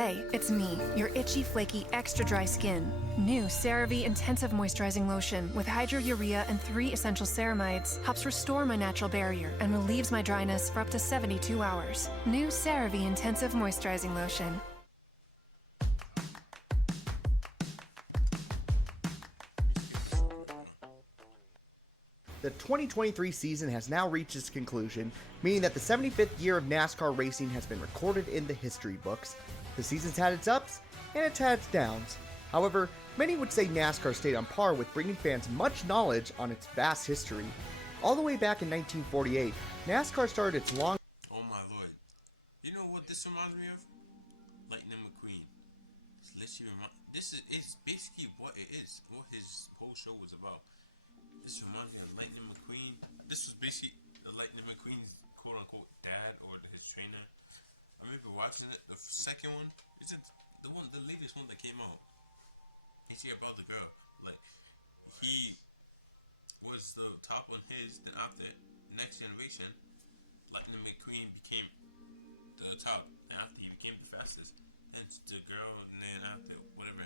Hey, it's me, your itchy, flaky, extra dry skin. New CeraVe Intensive Moisturizing Lotion with hydrourea and 3 essential ceramides helps restore my natural barrier and relieves my dryness for up to 72 hours. New CeraVe Intensive Moisturizing Lotion. The 2023 season has now reached its conclusion, meaning that the 75th year of NASCAR racing has been recorded in the history books. The season's had its ups, and it's had its downs. However, many would say NASCAR stayed on par with bringing fans much knowledge on its vast history. All the way back in 1948, NASCAR started its long... Oh my lord. You know what this reminds me of? Lightning McQueen. This is basically what it is, what his whole show was about. This reminds me of Lightning McQueen. This was basically the Lightning McQueen's quote-unquote dad or his trainer. I remember watching it. The second one, it's the latest one that came out. It's about the girl. Like, he was the top on his. Then after Next Generation, Lightning McQueen became the top. And after he became the fastest, and the girl, and then after whatever.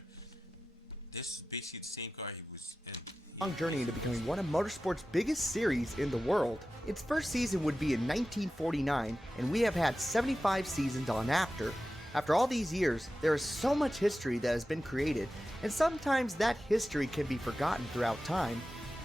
This is basically the same car he was in. Long journey into becoming one of motorsport's biggest series in the world. Its first season would be in 1949, and we have had 75 seasons on after. After all these years, there is so much history that has been created, and sometimes that history can be forgotten throughout time.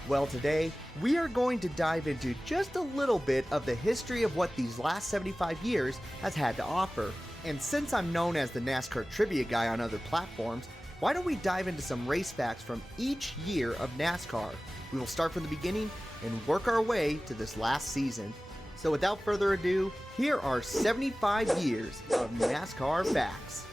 Well, today, we are going to dive into just a little bit of the history of what these last 75 years has had to offer. And since I'm known as the NASCAR trivia guy on other platforms, why don't we dive into some race facts from each year of NASCAR? We will start from the beginning and work our way to this last season. So without further ado, here are 75 years of NASCAR facts.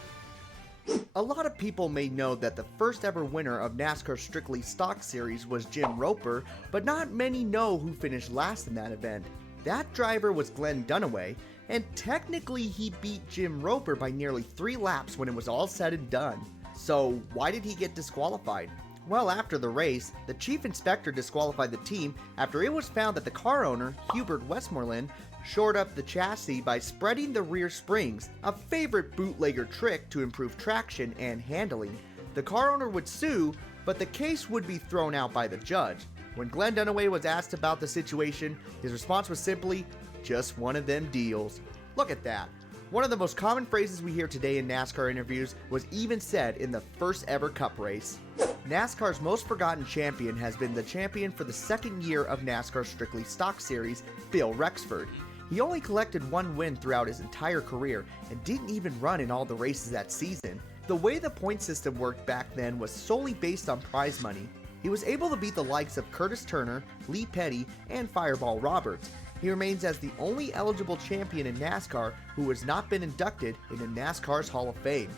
A lot of people may know that the first ever winner of NASCAR's Strictly Stock Series was Jim Roper, but not many know who finished last in that event. That driver was Glenn Dunaway, and technically he beat Jim Roper by nearly 3 laps when it was all said and done. So why did he get disqualified? Well, after the race, the chief inspector disqualified the team after it was found that the car owner, Hubert Westmoreland, shored up the chassis by spreading the rear springs, a favorite bootlegger trick to improve traction and handling. The car owner would sue, but the case would be thrown out by the judge. When Glenn Dunaway was asked about the situation, his response was simply, "Just one of them deals." Look at that. One of the most common phrases we hear today in NASCAR interviews was even said in the first ever Cup race. NASCAR's most forgotten champion has been the champion for the second year of NASCAR's Strictly Stock Series, Bill Rexford. He only collected 1 win throughout his entire career and didn't even run in all the races that season. The way the point system worked back then was solely based on prize money. He was able to beat the likes of Curtis Turner, Lee Petty, and Fireball Roberts. He remains as the only eligible champion in NASCAR who has not been inducted into NASCAR's Hall of Fame.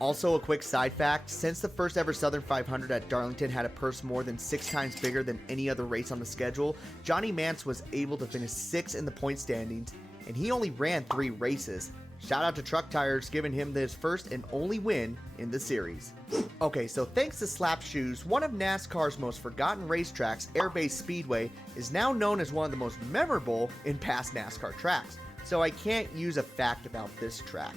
Also, a quick side fact, since the first ever Southern 500 at Darlington had a purse more than 6 times bigger than any other race on the schedule, Johnny Mance was able to finish 6th in the point standings, and he only ran 3 races. Shout out to Truck Tires giving him his first and only win in the series. Okay, so thanks to Slap Shoes, one of NASCAR's most forgotten racetracks, Airbase Speedway, is now known as one of the most memorable in past NASCAR tracks. So I can't use a fact about this track.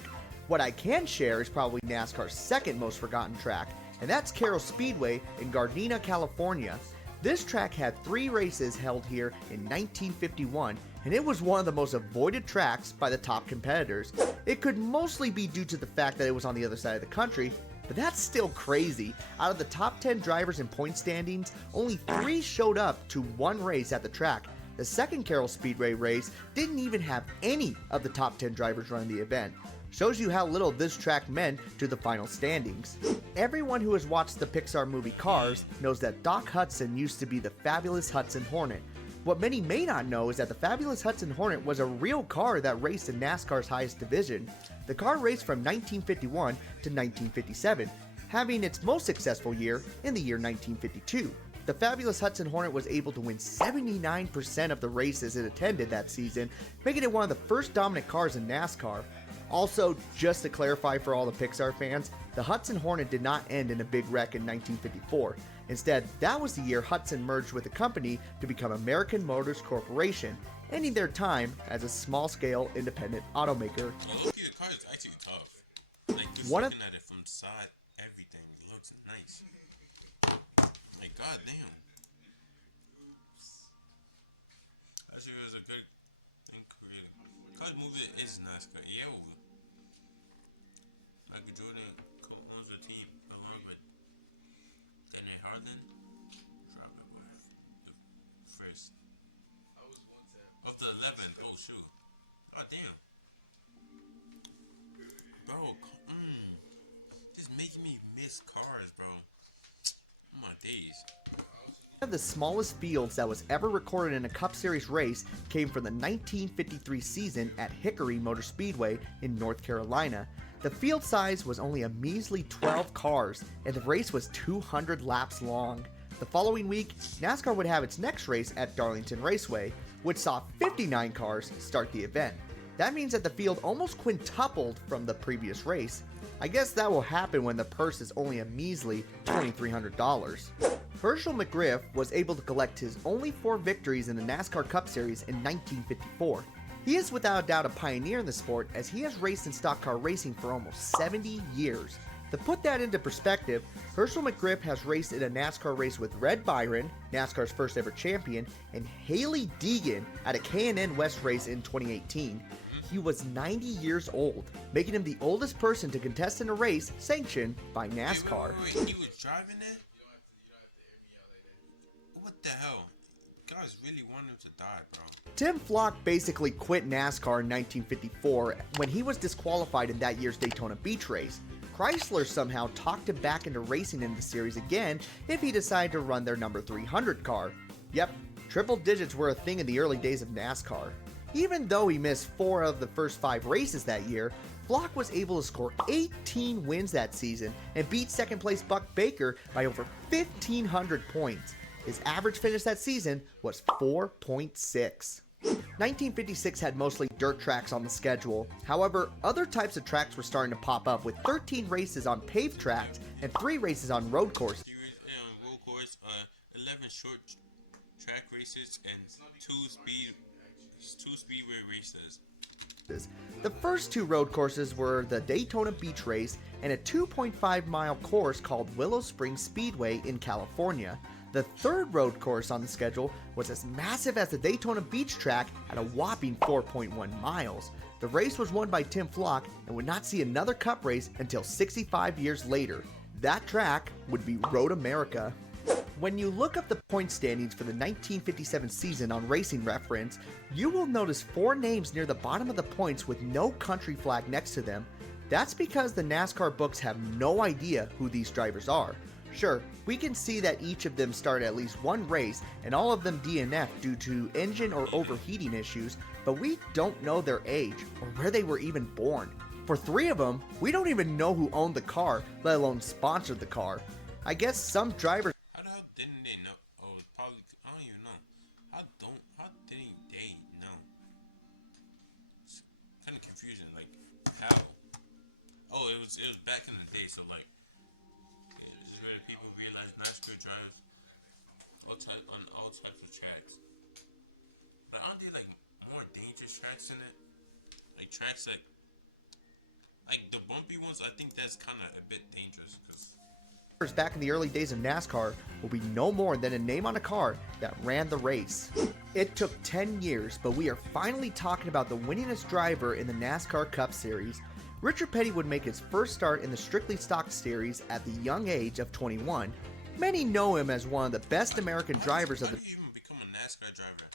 What I can share is probably NASCAR's second most forgotten track, and that's Carroll Speedway in Gardena, California. This track had 3 races held here in 1951, and it was one of the most avoided tracks by the top competitors. It could mostly be due to the fact that it was on the other side of the country, but that's still crazy. Out of the top 10 drivers in point standings, only 3 showed up to 1 race at the track. The second Carroll Speedway race didn't even have any of the top 10 drivers running the event. Shows you how little this track meant to the final standings. Everyone who has watched the Pixar movie Cars knows that Doc Hudson used to be the Fabulous Hudson Hornet. What many may not know is that the Fabulous Hudson Hornet was a real car that raced in NASCAR's highest division. The car raced from 1951 to 1957, having its most successful year in the year 1952. The Fabulous Hudson Hornet was able to win 79% of the races it attended that season, making it one of the first dominant cars in NASCAR. Also, just to clarify for all the Pixar fans, the Hudson Hornet did not end in a big wreck in 1954. Instead, that was the year Hudson merged with the company to become American Motors Corporation, ending their time as a small-scale independent automaker. The car is actually tough. Like just One of looking at it from the side, everything looks nice. Like goddamn. Actually, it was a good thing created. Cause movie is NASCAR. Yo, Michael Jordan co-owns the team along with Danny Harlan. Drop it with the first of the 11th. Oh shoot. Oh damn, bro. Just making me miss cars, bro. Oh my days. One of the smallest fields that was ever recorded in a Cup Series race came from the 1953 season at Hickory Motor Speedway in North Carolina. The field size was only a measly 12 cars, and the race was 200 laps long. The following week, NASCAR would have its next race at Darlington Raceway, which saw 59 cars start the event. That means that the field almost quintupled from the previous race. I guess that will happen when the purse is only a measly $2,300. Herschel McGriff was able to collect his only 4 victories in the NASCAR Cup Series in 1954. He is without a doubt a pioneer in the sport, as he has raced in stock car racing for almost 70 years. To put that into perspective, Herschel McGriff has raced in a NASCAR race with Red Byron, NASCAR's first ever champion, and Haley Deegan at a K&N West race in 2018. He was 90 years old, making him the oldest person to contest in a race sanctioned by NASCAR. Wait. He was driving it? What the hell? Guys really want him to die, bro. Tim Flock basically quit NASCAR in 1954 when he was disqualified in that year's Daytona Beach race. Chrysler somehow talked him back into racing in the series again if he decided to run their number 300 car. Yep, triple digits were a thing in the early days of NASCAR. Even though he missed 4 of the first 5 races that year, Flock was able to score 18 wins that season and beat second place Buck Baker by over 1,500 points. His average finish that season was 4.6. 1956 had mostly dirt tracks on the schedule. However, other types of tracks were starting to pop up, with 13 races on paved tracks and 3 races on road courses. Road course, 11 short track races, and 2 speedway races. The first 2 road courses were the Daytona Beach race and a 2.5 mile course called Willow Springs Speedway in California. The third road course on the schedule was as massive as the Daytona Beach track at a whopping 4.1 miles. The race was won by Tim Flock and would not see another Cup race until 65 years later. That track would be Road America. When you look up the point standings for the 1957 season on Racing Reference, you will notice 4 names near the bottom of the points with no country flag next to them. That's because the NASCAR books have no idea who these drivers are. Sure, we can see that each of them started at least 1 race and all of them DNF'd due to engine or overheating issues, but we don't know their age or where they were even born. For 3 of them, we don't even know who owned the car, let alone sponsored the car. I guess some drivers... How the hell didn't they know? Oh, probably, I don't even know. How didn't they know? It's kind of confusing, like, how? Oh, it was back in the day, so like, this is where the people realize NASCAR drives on all types of tracks. But aren't there like more dangerous tracks in it? Like tracks like the bumpy ones. I think that's kind of a bit dangerous because back in the early days of NASCAR will be no more than a name on a car that ran the race. It took 10 years, but we are finally talking about the winningest driver in the NASCAR Cup Series. Richard Petty would make his first start in the strictly stock series at the young age of 21. Many know him as one of the best American drivers of the... How do you even become a NASCAR driver?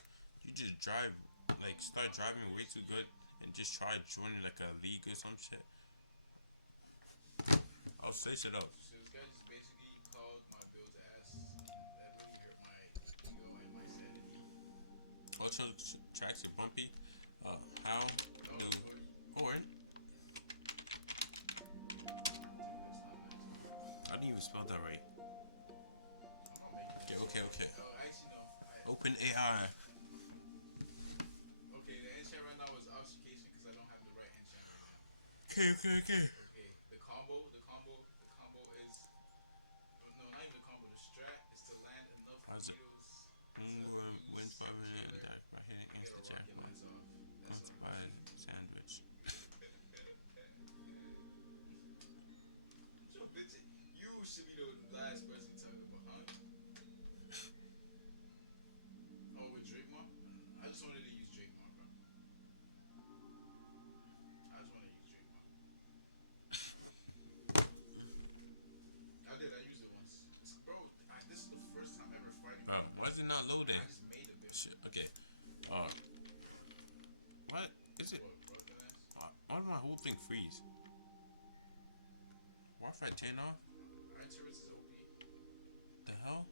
You just drive, like start driving way too good and just try joining like a league or some shit. I'll say shit up. So this guy just basically called my bills ass. That really hurt my ego and my sanity. Also, tracks are bumpy. How do or I didn't even spell that right. Okay. Actually, no. Open AI. Okay, the enchant right now is obfuscation because I don't have the right enchant right now. Okay. Okay, the combo is no, not even the combo. The strat is to land enough How's it? torpedoes Wins 500 attack by hitting to get instant a rocket jackpot. lance off. That's By sandwich. shit. Okay. Uh, what is it? Why did my whole thing freeze? Wi-Fi turn off? Alright, Terrence is OP. The hell?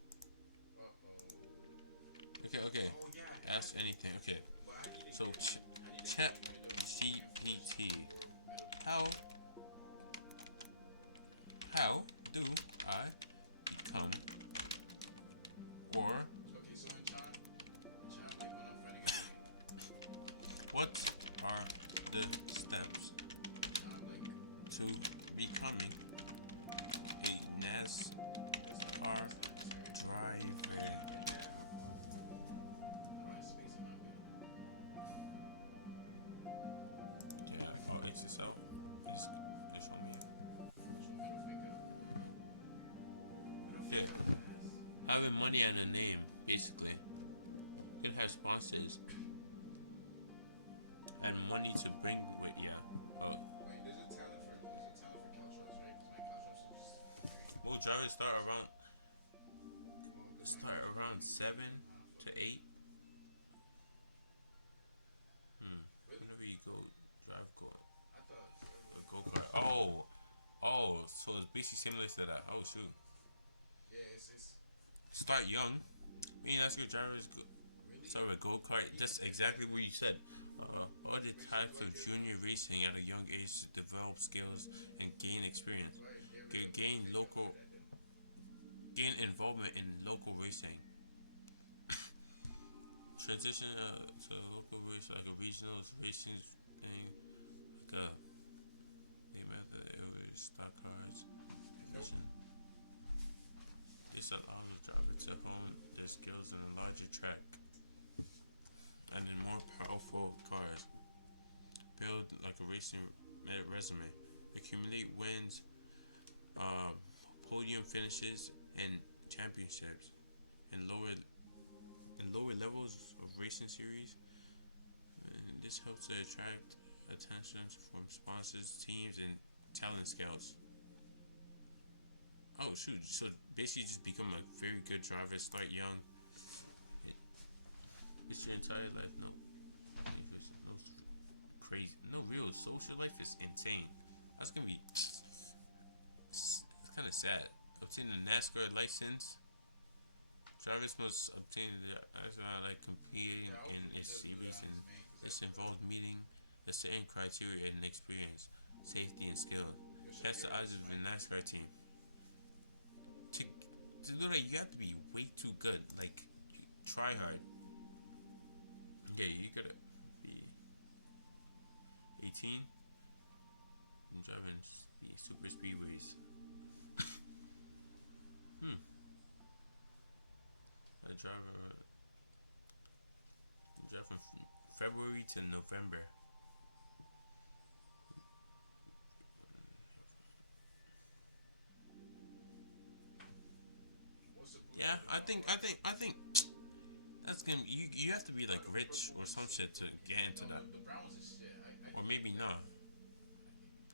Uh-oh. Okay, okay. Oh, yeah. Ask anything. Okay. But I need to So, get chat rid of GPT. How do I become or Okay, so in John, like when I'm finding a what are the steps John, like, to becoming a NASCAR driver? Yeah, oh, it's just out. It's on me. Having money and a name, basically. It has sponsors and money to bring with you. Oh. Wait, there's a talent for Caltrans, right? Because my Caltrans is just Most drivers start around 7 to 8. Whenever you go drive I thought, a go-kart. Oh, so it's basically similar to that. Oh shoot. yeah, it's Start young. Me and NASCAR drivers really, start with go-kart. Just exactly what you said. All the types of junior racing at a young age to develop skills and gain experience. Gain involvement in local racing. Transition to a local race like a regional racing thing, like a stock cars. It's allow the driver to hone their skills in a larger track and in more powerful cars. Build like a racing resume. Accumulate wins, podium finishes, and championships in lower levels of racing series. And this helps to attract attention from sponsors, teams, and talent scouts. Oh shoot! So basically, just become a very good driver. Start young. It's your entire life. No, crazy. No real social life is insane. That's gonna be. It's kind of sad. Obtain a NASCAR license. Drivers must obtain their like competing in a series, and this involves meeting a certain criteria and experience, safety, and skill. That's the odds of the NASCAR team. To do that, you have to be way too good. Like, try hard. Yeah, you gotta be 18 and driving the super speedways. I drive from February to November. Yeah, I think that's gonna be, you have to be like rich or some shit to get into that. the Browns is shit. Or maybe not.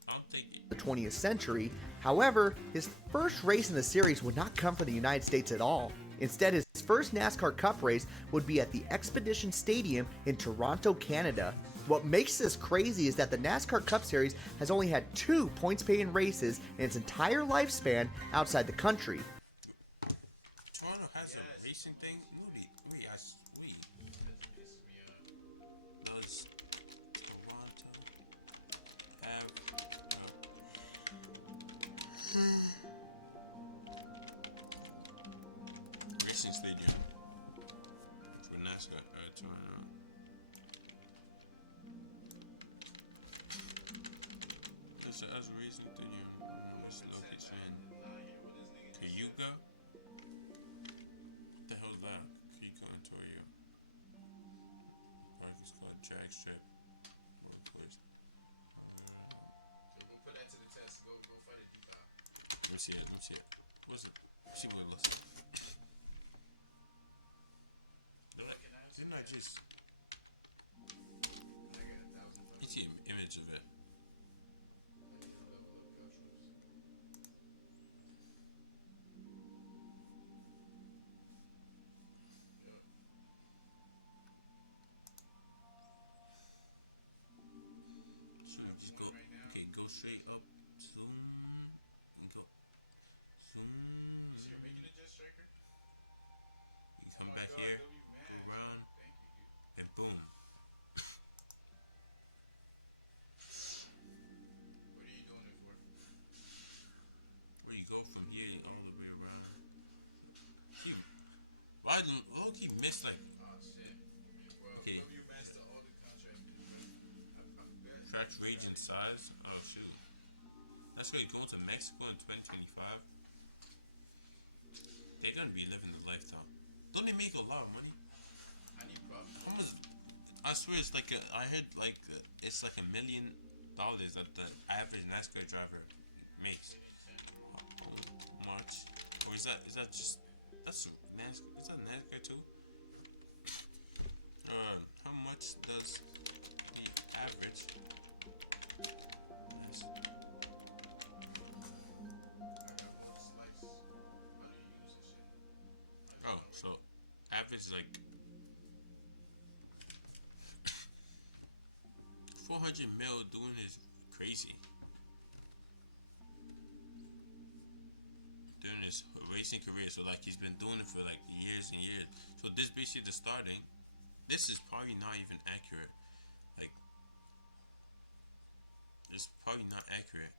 I don't think The 20th century. However, his first race in the series would not come from the United States at all. Instead, his first NASCAR Cup race would be at the Expedition Stadium in Toronto, Canada. What makes this crazy is that the NASCAR Cup Series has only had 2 points-paying races in its entire lifespan outside the country. Toronto has a racing thing. Does Toronto have racing stadium for NASCAR? Toronto. There's a racing stadium. It's located in Cayuga. What the hell is that? Cayuga, Ontario. Park is called Drag Strip. Place. We'll put that to the test. Go fight it, Deepak. Let me see it. What's it? Let's see what it looks like. Didn't I just? You see an image of it. low-key missed like Oh shit. Well, okay, W master all the contractors, but I bet track range and size. Oh shoot. That's why going to Mexico in 2025. They're gonna be living the lifetime. Don't they make a lot of money? I need props. How much? I swear it's like I heard like it's like $1 million that the average NASCAR driver makes. How much? Or is that just that's NASCAR? Is that NASCAR too? How much does the average? Yes. I got one slice. How do you use this shit? Oh, so average like 400 mil doing is crazy. Doing his racing career, so like he's been doing it for like years and years. So this basically the starting. This is probably not even accurate. Like, it's probably not accurate.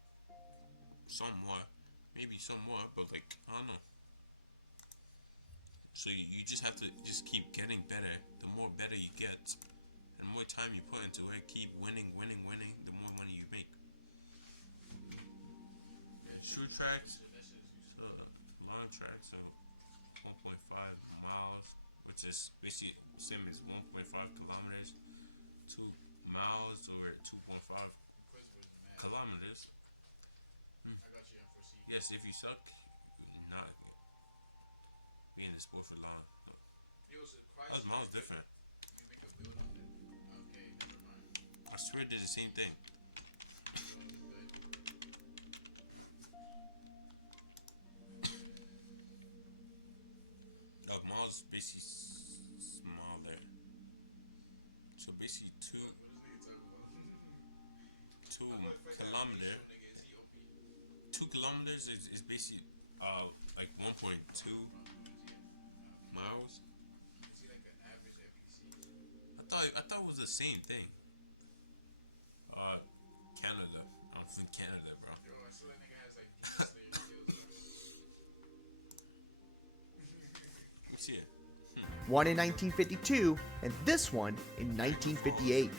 Somewhat, maybe somewhat, but like I don't know. So you just have to just keep getting better. The more better you get, and the more time you put into it, keep winning, the more money you make. Short tracks, so long tracks, so 1.5 miles, which is basically same as 1.5 kilometers. 2 miles or 2.5 Chris was mad. kilometers. I got you unforeseen. Yes, if you suck, you're not be in the sport for long. No. It was a That's miles different. You make a build on it. Okay, never mind. I swear it did the same thing. Oh, miles basically small there. So basically two kilometer. 2 kilometers is basically like 1.2 miles. Is he like an average FPC? I thought it was the same thing. Canada. I'm from Canada, bro. Yo, I saw that nigga has like Demon Slayer skills. Let me see it. One in 1952, and this one in 1958.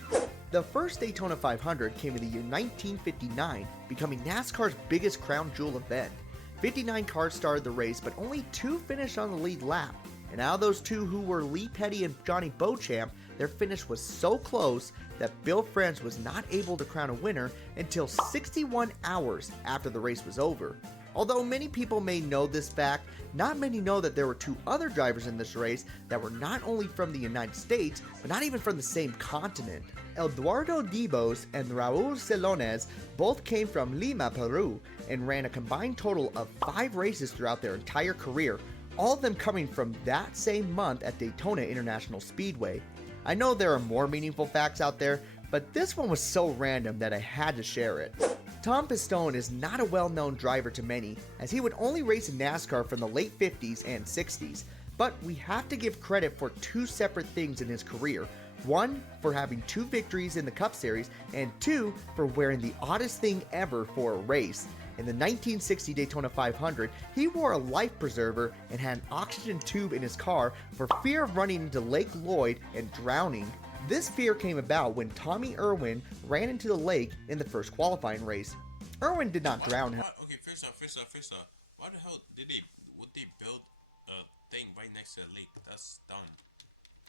The first Daytona 500 came in the year 1959, becoming NASCAR's biggest crown jewel event. 59 cars started the race, but only 2 finished on the lead lap. And out of those 2 who were Lee Petty and Johnny Beauchamp, their finish was so close that Bill France was not able to crown a winner until 61 hours after the race was over. Although many people may know this fact, not many know that there were 2 other drivers in this race that were not only from the United States, but not even from the same continent. Eduardo Dibos and Raul Celones both came from Lima, Peru, and ran a combined total of 5 races throughout their entire career, all of them coming from that same month at Daytona International Speedway. I know there are more meaningful facts out there, but this one was so random that I had to share it. Tom Pistone is not a well-known driver to many, as he would only race in NASCAR from the late 50s and 60s, but we have to give credit for 2 separate things in his career. 1, for having 2 victories in the Cup Series, and 2, for wearing the oddest thing ever for a race. In the 1960 Daytona 500, he wore a life preserver and had an oxygen tube in his car for fear of running into Lake Lloyd and drowning. This fear came about when Tommy Irwin ran into the lake in the first qualifying race. Irwin did not drown. Okay, first off, why the hell would they build a thing right next to a lake? That's dumb.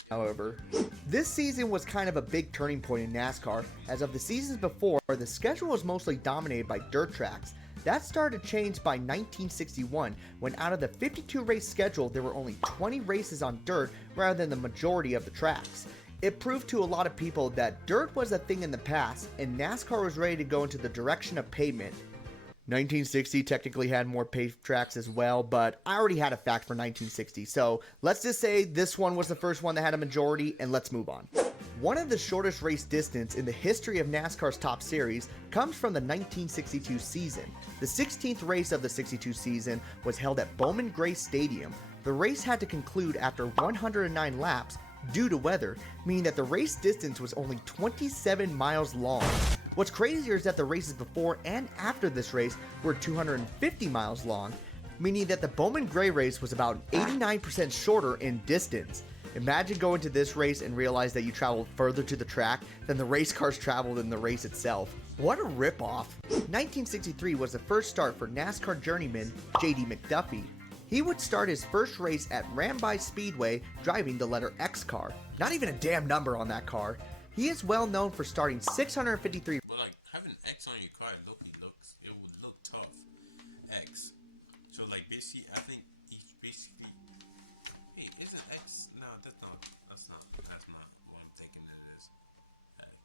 However, this season was kind of a big turning point in NASCAR, as of the seasons before, the schedule was mostly dominated by dirt tracks. That started to change by 1961, when out of the 52 race schedule, there were only 20 races on dirt rather than the majority of the tracks. It proved to a lot of people that dirt was a thing in the past, and NASCAR was ready to go into the direction of pavement. 1960 technically had more paved tracks as well, but I already had a fact for 1960, so let's just say this one was the first one that had a majority, and let's move on. One of the shortest race distance in the history of NASCAR's top series comes from the 1962 season. The 16th race of the 62 season was held at Bowman Gray Stadium. The race had to conclude after 109 laps due to weather, meaning that the race distance was only 27 miles long. What's crazier is that the races before and after this race were 250 miles long, meaning that the Bowman Gray race was about 89% shorter in distance. Imagine going to this race and realize that you traveled further to the track than the race cars traveled in the race itself. What a ripoff. 1963 was the first start for NASCAR journeyman J.D. McDuffie. He would start his first race at Ramby Speedway driving the letter X car. Not even a damn number on that car. He is well known for starting 653. But like having X on your car, it would look tough. X. So like basically, I think he's basically. Hey, isn't X? No, that's not what I'm thinking it is.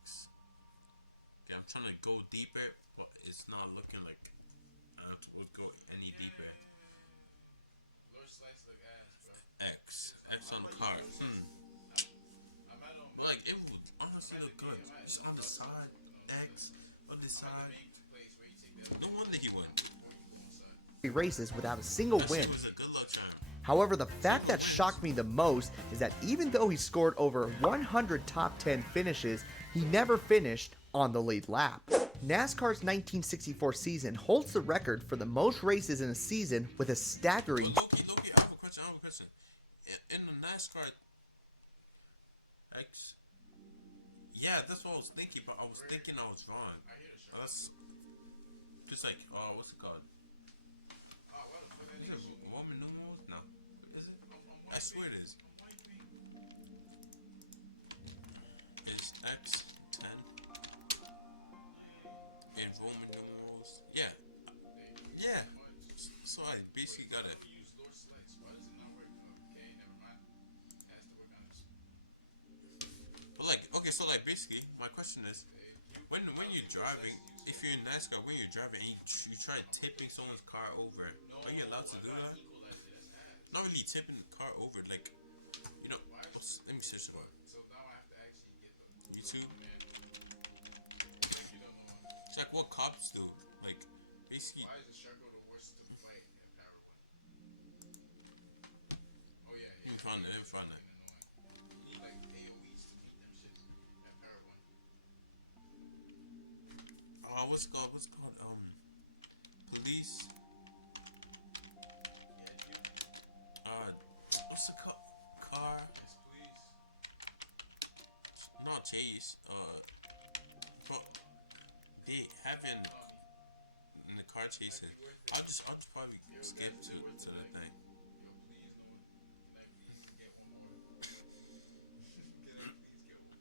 X. Okay, I'm trying to go deeper, but it's not looking like would go any deeper. X on the car. Like it would honestly look good. Just on the side, X on the side. No wonder he won. Races without a single win. Was a good luck charm. However, the fact that shocked me the most is that even though he scored over 100 top 10 finishes, he never finished on the lead lap. NASCAR's 1964 season holds the record for the most races in a season with a staggering. Loki, I have a question. In the NASCAR X, yeah, that's what I was thinking, but I was thinking I was wrong. That's just like, what's it called? Is it Roman numerals? No. Is it? I swear it is. Is X 10 in Roman numerals? Yeah. Yeah. So I basically got it. But like, okay, so like basically, my question is, when you're driving, if you're in NASCAR, when you're driving and you try tipping someone's car over, are you allowed to do that? Not really tipping the car over, like, you know, let me search about it. YouTube? It's like what cops do, like, basically. Let me find it. What's it called? Police. What's it called? Car. Not chase. They having in the car chasing. I'll just probably skip to the thing.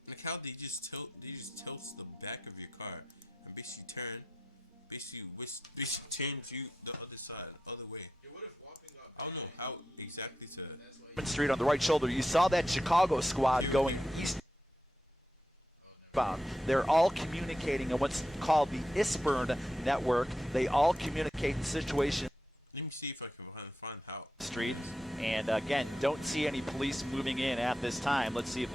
Like how they just tilts the back of your car and basically turns you the other side, other way. I don't know how exactly to. Street on the right shoulder. You saw that Chicago squad going eastbound. They're all communicating on what's called the ISPERN network. They all communicate in situations. Let me see if I can find how. Street, and again, don't see any police moving in at this time. Let's see if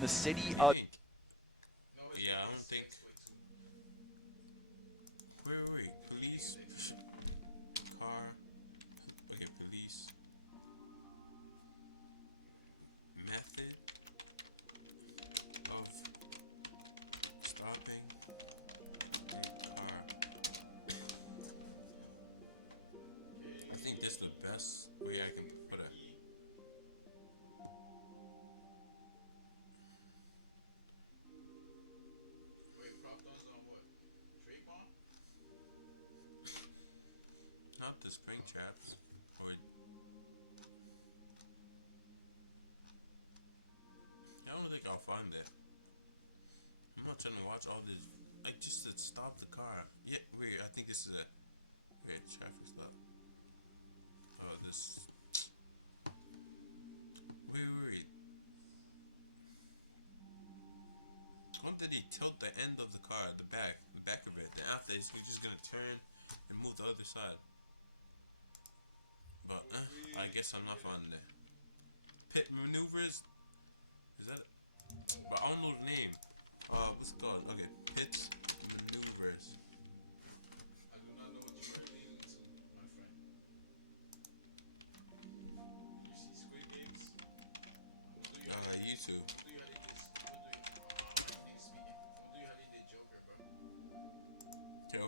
the city of. Yeah, I don't think. Wait. Police. Car. Okay, police. Method of stopping a car. I think that's the best way I can put it. Not the spring traps. Or I don't think I'll find it. I'm not trying to watch all this. Like just to stop the car. Yeah, wait. I think this is it. Wait, traffic stop. Oh, this. Wait. When did he tilt the end of the car, the back of it? Then after this, he's just gonna turn and move the other side. But I guess I'm not finding it. Pit maneuvers. Is that it? But I don't know the name. What's it called? Okay, pit maneuvers. I do not know what you are leading to, my friend. You see Squid Games? YouTube. I'm gonna do you how they did. I'm gonna do you how they did Joker, bro.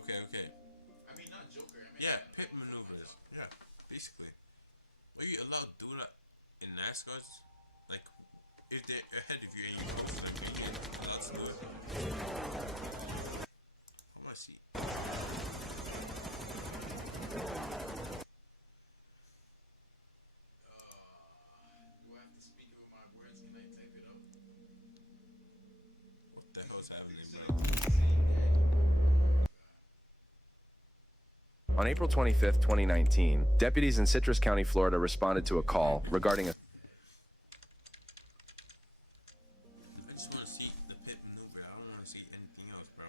Okay. I mean, not Joker. I mean, Yeah, pit maneuvers. Yeah, basically. Are you allowed to NASCARs, like if they're ahead of you and you cross like you get allowed to do it. I want to see. Do I have to speak it with my words? Can I type it up? What the hell's happening, bro? On April 25, 2019, deputies in Citrus County, Florida responded to a call regarding a I just want to see the pit maneuver. I don't want to see anything else, bro.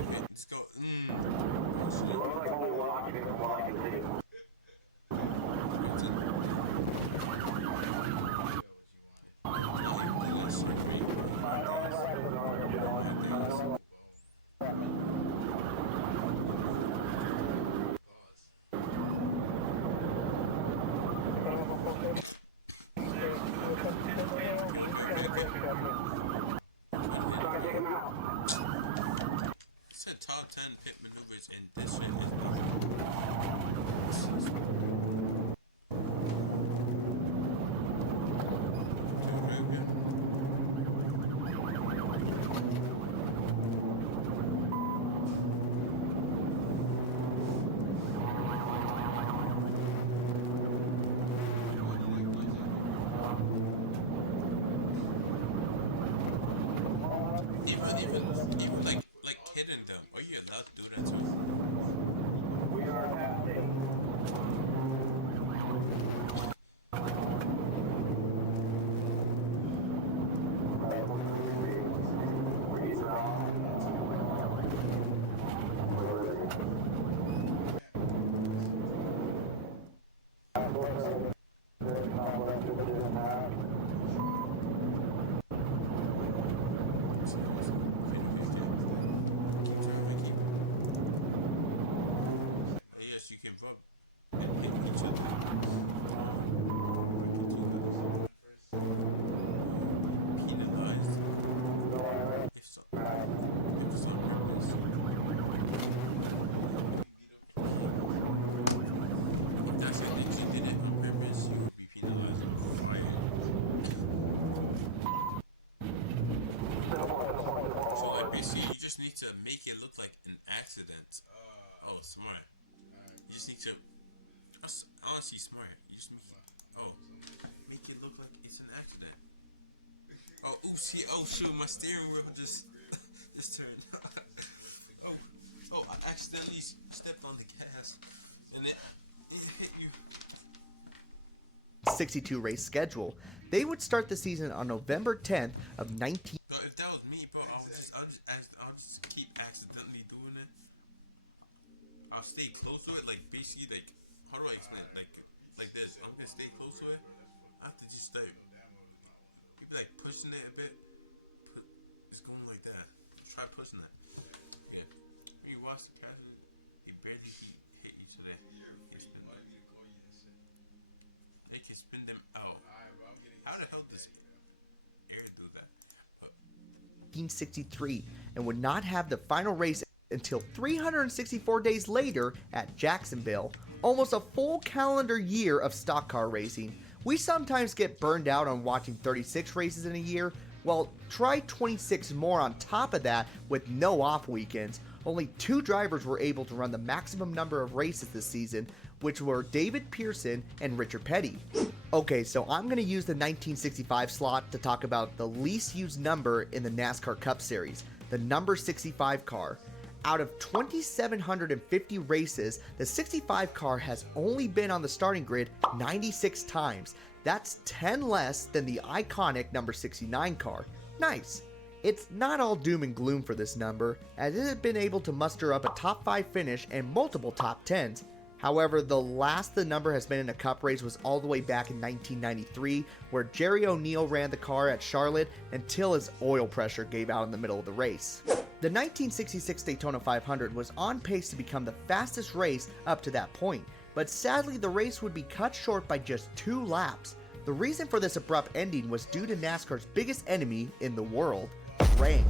Okay, let's go. Oh, shit. It said top 10 pit maneuvers in this shit is even like hitting them. Are you allowed to do that too? Yes, you can rub and hit each other. Penalized. If so, if some purpose. If that's it, if you did it on purpose, you would be penalized or fired. So like basically, you just need to make it look like an accident. Oh, smart. You just need to. Honestly, smart. You just make. Make it look like it's an accident. Oh, oops! Oh, shoot! My steering wheel just turned. I accidentally stepped on the gas, and it hit you. 62 race schedule. They would start the season on November 10th of 19. No, if that was me, bro, I'll just keep accidentally doing it. I'll stay close to it, like basically, like how do I explain it? Like this. I'm gonna stay close to it. I have to just start. You be like pushing it a bit. It's going like that. Try pushing it. Yeah. When you watch the passenger, they barely hit each other. They can spin them out. How the hell does air do that? 1963 and would not have the final race until 364 days later at Jacksonville. Almost a full calendar year of stock car racing. We sometimes get burned out on watching 36 races in a year. Well, try 26 more on top of that with no off weekends. Only 2 drivers were able to run the maximum number of races this season, which were David Pearson and Richard Petty. Okay, so I'm going to use the 1965 slot to talk about the least used number in the NASCAR Cup Series, the number 65 car. Out of 2,750 races, the 65 car has only been on the starting grid 96 times. That's 10 less than the iconic number 69 car. Nice. It's not all doom and gloom for this number, as it has been able to muster up a top 5 finish and multiple top 10s. However, the last the number has been in a cup race was all the way back in 1993, where Jerry O'Neill ran the car at Charlotte until his oil pressure gave out in the middle of the race. The 1966 Daytona 500 was on pace to become the fastest race up to that point, but sadly the race would be cut short by just 2 laps. The reason for this abrupt ending was due to NASCAR's biggest enemy in the world, rain.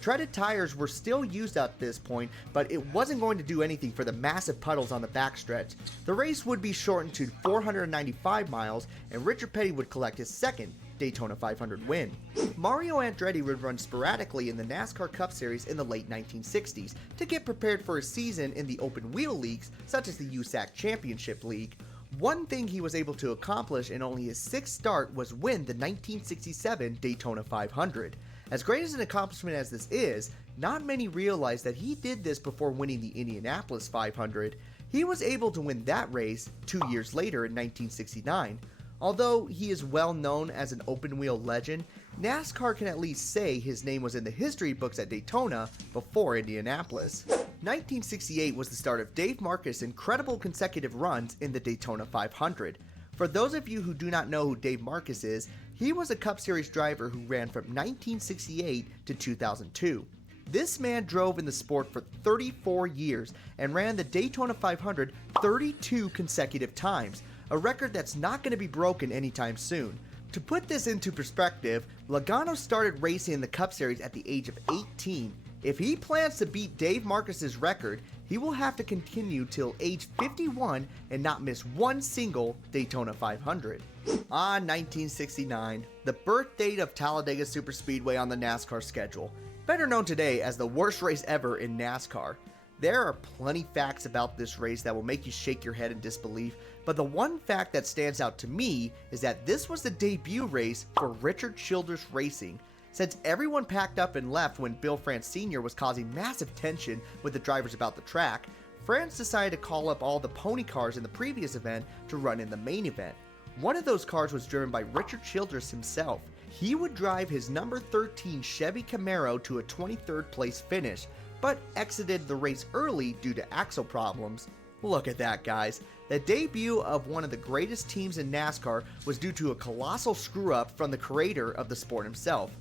Treaded tires were still used at this point, but it wasn't going to do anything for the massive puddles on the backstretch. The race would be shortened to 495 miles, and Richard Petty would collect his second Daytona 500 win. Mario Andretti would run sporadically in the NASCAR Cup Series in the late 1960s to get prepared for a season in the open wheel leagues such as the USAC Championship League. One thing he was able to accomplish in only his sixth start was win the 1967 Daytona 500. As great as an accomplishment as this is, not many realize that he did this before winning the Indianapolis 500. He was able to win that race 2 years later in 1969. Although he is well known as an open wheel legend, NASCAR can at least say his name was in the history books at Daytona before Indianapolis. 1968 was the start of Dave Marcus' incredible consecutive runs in the Daytona 500. For those of you who do not know who Dave Marcus is, he was a Cup Series driver who ran from 1968 to 2002. This man drove in the sport for 34 years and ran the Daytona 500 32 consecutive times, a record that's not going to be broken anytime soon. To put this into perspective, Logano started racing in the Cup Series at the age of 18. If he plans to beat Dave Marcus' record, he will have to continue till age 51 and not miss one single Daytona 500. On 1969, the birth date of Talladega Superspeedway on the NASCAR schedule, better known today as the worst race ever in NASCAR. There are plenty facts about this race that will make you shake your head in disbelief, but the one fact that stands out to me is that this was the debut race for Richard Childress Racing. Since everyone packed up and left when Bill France Sr. was causing massive tension with the drivers about the track, France decided to call up all the pony cars in the previous event to run in the main event. One of those cars was driven by Richard Childress himself. He would drive his number 13 Chevy Camaro to a 23rd place finish, but exited the race early due to axle problems. Look at that, guys. The debut of one of the greatest teams in NASCAR was due to a colossal screw-up from the creator of the sport himself.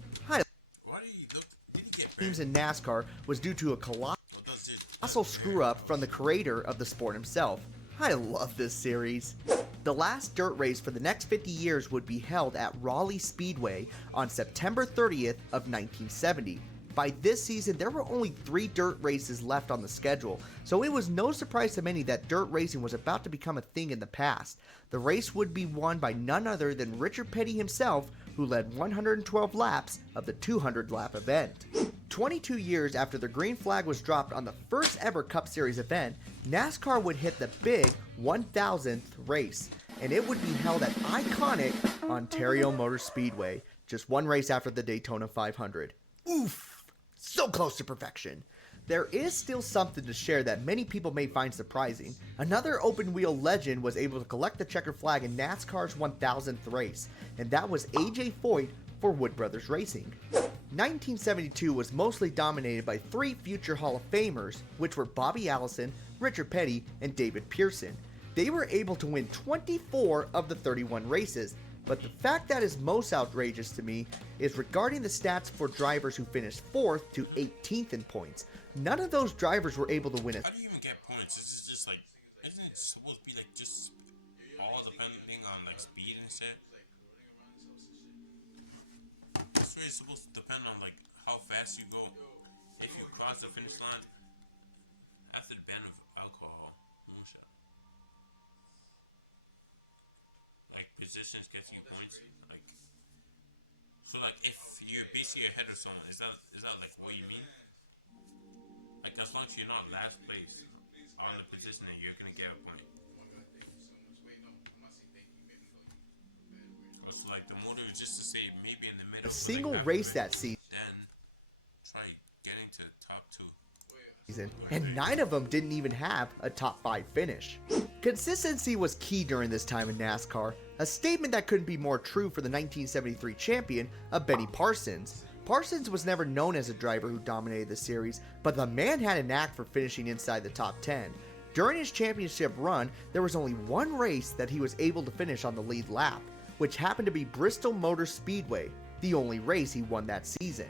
Teams in NASCAR was due to a colossal screw-up from the creator of the sport himself. I love this series. The last dirt race for the next 50 years would be held at Raleigh Speedway on September 30th of 1970. By this season, there were only 3 dirt races left on the schedule, so it was no surprise to many that dirt racing was about to become a thing in the past. The race would be won by none other than Richard Petty himself, who led 112 laps of the 200-lap event. 22 years after the green flag was dropped on the first ever Cup Series event, NASCAR would hit the big 1000th race, and it would be held at iconic Ontario Motor Speedway, just one race after the Daytona 500. Oof! So close to perfection. There is still something to share that many people may find surprising. Another open wheel legend was able to collect the checker flag in NASCAR's 1000th race, and that was AJ Foyt for Wood Brothers Racing. 1972 was mostly dominated by 3 future Hall of Famers, which were Bobby Allison, Richard Petty, and David Pearson. They were able to win 24 of the 31 races, but the fact that is most outrageous to me is regarding the stats for drivers who finished 4th to 18th in points. None of those drivers were able to win it. How do you even get points? This is just like, isn't it supposed to be like just all depending on like speed and shit? This race is supposed to depend on like how fast you go. If you cross the finish line after the ban of alcohol, moonshot. Like positions gets you points. Like so, like if you're basically ahead of someone, is that like what you mean? Like as long as you're not last place on the position, that you're gonna get a point. So like the motive is just to say maybe in the middle. A single race that season. Then try getting to the top 2. And 9 of them didn't even have a top 5 finish. Consistency was key during this time in NASCAR, a statement that couldn't be more true for the 1973 champion of Benny Parsons. Parsons was never known as a driver who dominated the series, but the man had a knack for finishing inside the top 10. During his championship run, there was only one race that he was able to finish on the lead lap, which happened to be Bristol Motor Speedway, the only race he won that season.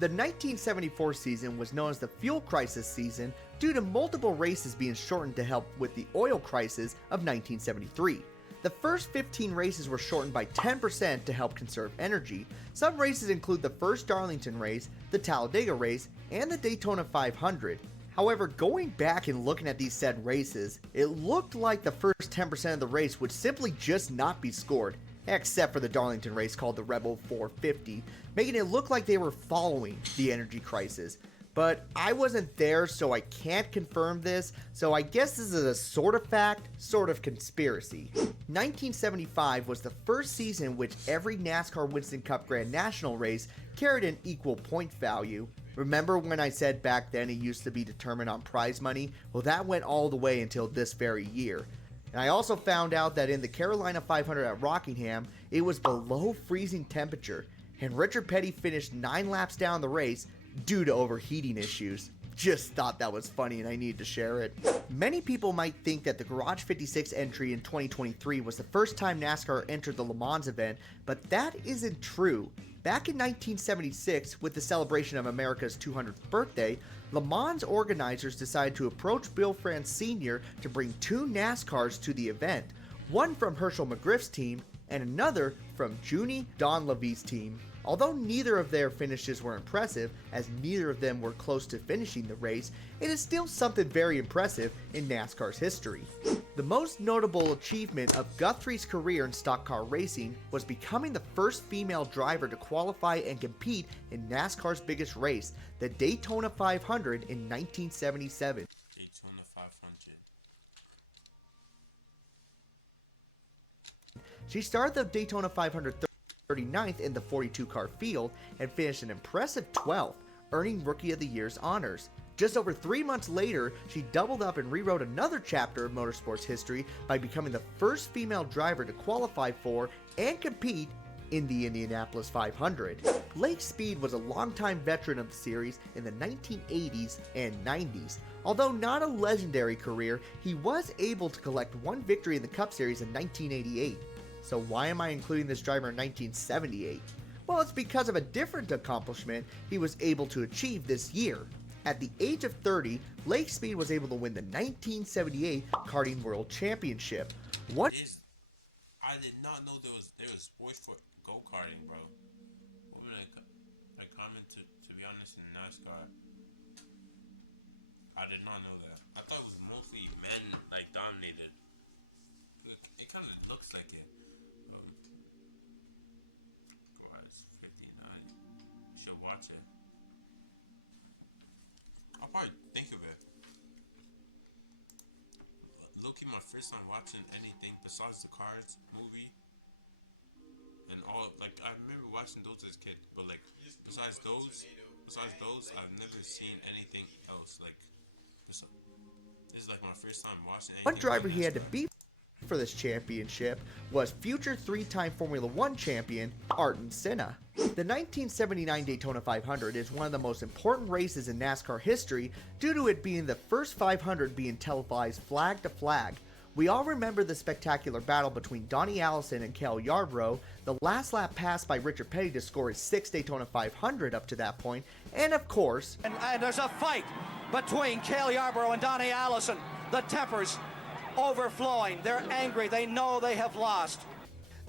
The 1974 season was known as the fuel crisis season due to multiple races being shortened to help with the oil crisis of 1973. The first 15 races were shortened by 10% to help conserve energy. Some races include the first Darlington race, the Talladega race, and the Daytona 500. However, going back and looking at these said races, it looked like the first 10% of the race would simply just not be scored, except for the Darlington race called the Rebel 450, making it look like they were following the energy crisis. But I wasn't there, so I can't confirm this, so I guess this is a sort of fact, sort of conspiracy. 1975 was the first season in which every NASCAR Winston Cup Grand National race carried an equal point value. Remember when I said back then it used to be determined on prize money? Well, that went all the way until this very year. And I also found out that in the Carolina 500 at Rockingham, it was below freezing temperature, and Richard Petty finished 9 laps down the race due to overheating issues. Just thought that was funny and I needed to share it. Many people might think that the Garage 56 entry in 2023 was the first time NASCAR entered the Le Mans event, but that isn't true. Back in 1976, with the celebration of America's 200th birthday, Le Mans organizers decided to approach Bill France Sr. to bring 2 NASCARs to the event, one from Herschel McGriff's team and another from Junie Donlavey's team. Although neither of their finishes were impressive, as neither of them were close to finishing the race, it is still something very impressive in NASCAR's history. The most notable achievement of Guthrie's career in stock car racing was becoming the first female driver to qualify and compete in NASCAR's biggest race, the Daytona 500 in 1977. Daytona 500. She started the Daytona 500 39th in the 42 car field and finished an impressive 12th, earning Rookie of the Year's honors. Just over 3 months later, she doubled up and rewrote another chapter of motorsports history by becoming the first female driver to qualify for and compete in the Indianapolis 500. Blake Speed was a longtime veteran of the series in the 1980s and 90s. Although not a legendary career, he was able to collect 1 victory in the Cup Series in 1988. So why am I including this driver in 1978? Well, it's because of a different accomplishment he was able to achieve this year. At the age of 30, Blake Speed was able to win the 1978 Karting World Championship. I did not know there was sports for go-karting, bro. What would I comment to be honest in NASCAR? I did not know that. I thought it was mostly men dominated. It kind of looks like it. Watch it. I'll probably think of it. Low-key, my first time watching anything besides the Cars movie and all, I remember watching those as a kid, but besides those, I've never seen anything else. This is my first time watching anything. One driver he had to beat for this championship was future 3-time Formula 1 champion Ayrton Senna. The 1979 Daytona 500 is one of the most important races in NASCAR history due to it being the first 500 being televised flag to flag. We all remember the spectacular battle between Donnie Allison and Cale Yarborough, the last lap pass by Richard Petty to score his 6th Daytona 500 up to that point, and of course... And there's a fight between Cale Yarborough and Donnie Allison. The tempers overflowing. They're angry. They know they have lost.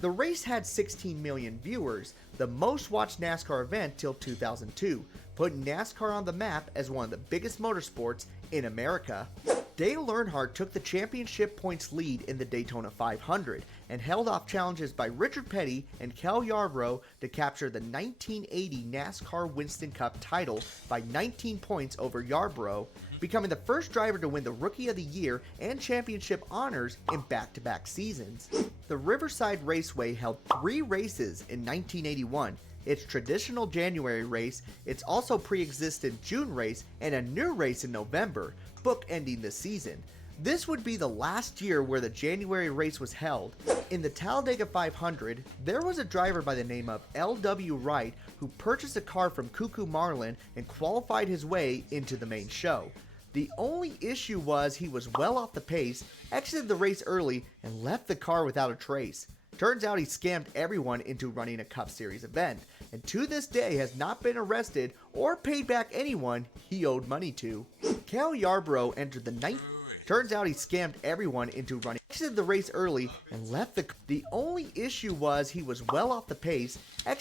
The race had 16 million viewers, the most watched NASCAR event till 2002, putting NASCAR on the map as one of the biggest motorsports in America. Dale Earnhardt took the championship points lead in the Daytona 500 and held off challenges by Richard Petty and Cale Yarborough to capture the 1980 NASCAR Winston Cup title by 19 points over Yarborough, becoming the first driver to win the Rookie of the Year and championship honors in back-to-back seasons. The Riverside Raceway held 3 races in 1981, its traditional January race, its also pre-existent June race, and a new race in November, bookending the season. This would be the last year where the January race was held. In the Talladega 500, there was a driver by the name of L.W. Wright who purchased a car from Cuckoo Marlin and qualified his way into the main show. The only issue was he was well off the pace, exited the race early, and left the car without a trace. Turns out he scammed everyone into running a Cup Series event, and to this day has not been arrested or paid back anyone he owed money to. Cale Yarborough entered the Wait. Turns out he scammed everyone into running. He exited the race early and left the only issue was he was well off the pace. We're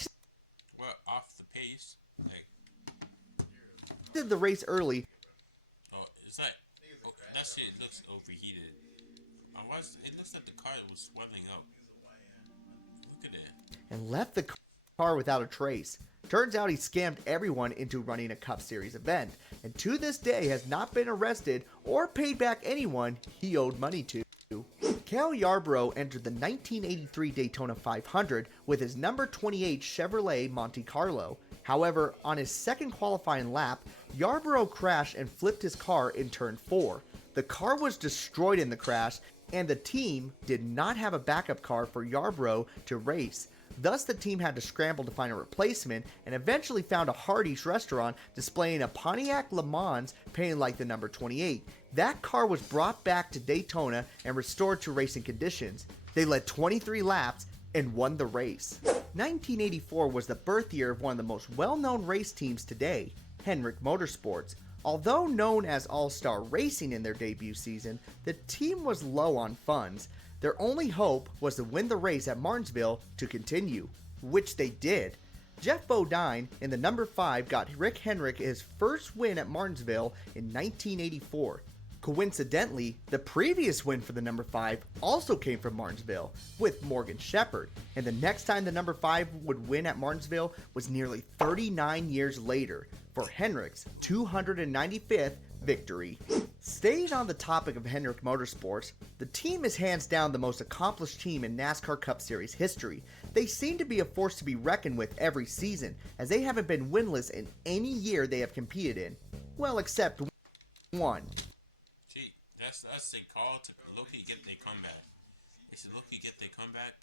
off the pace. Like, Exited the race early. oh, it's like, oh, that shit looks overheated. It looks like the car was swelling up. Look at it. And left the car without a trace. Turns out he scammed everyone into running a Cup Series event, and to this day has not been arrested or paid back anyone he owed money to. Cale Yarborough entered the 1983 Daytona 500 with his number 28 Chevrolet Monte Carlo. However, on his second qualifying lap, Yarborough crashed and flipped his car in turn 4. The car was destroyed in the crash, and the team did not have a backup car for Yarborough to race. Thus, the team had to scramble to find a replacement and eventually found a Hardee's restaurant displaying a Pontiac Le Mans painted like the number 28. That car was brought back to Daytona and restored to racing conditions. They led 23 laps and won the race. 1984 was the birth year of one of the most well-known race teams today, Hendrick Motorsports. Although known as All-Star Racing in their debut season, the team was low on funds. Their only hope was to win the race at Martinsville to continue, which they did. Jeff Bodine in the number 5 got Rick Hendrick his first win at Martinsville in 1984. Coincidentally, the previous win for the number 5 also came from Martinsville with Morgan Shepherd, and the next time the number 5 would win at Martinsville was nearly 39 years later for Hendrick's 295th victory. Staying on the topic of Hendrick Motorsports, the team is hands down the most accomplished team in NASCAR Cup Series history. They seem to be a force to be reckoned with every season, as they haven't been winless in any year they have competed in. Well, except one. See, that's they call to low-key get their comeback. They should low-key get their comeback.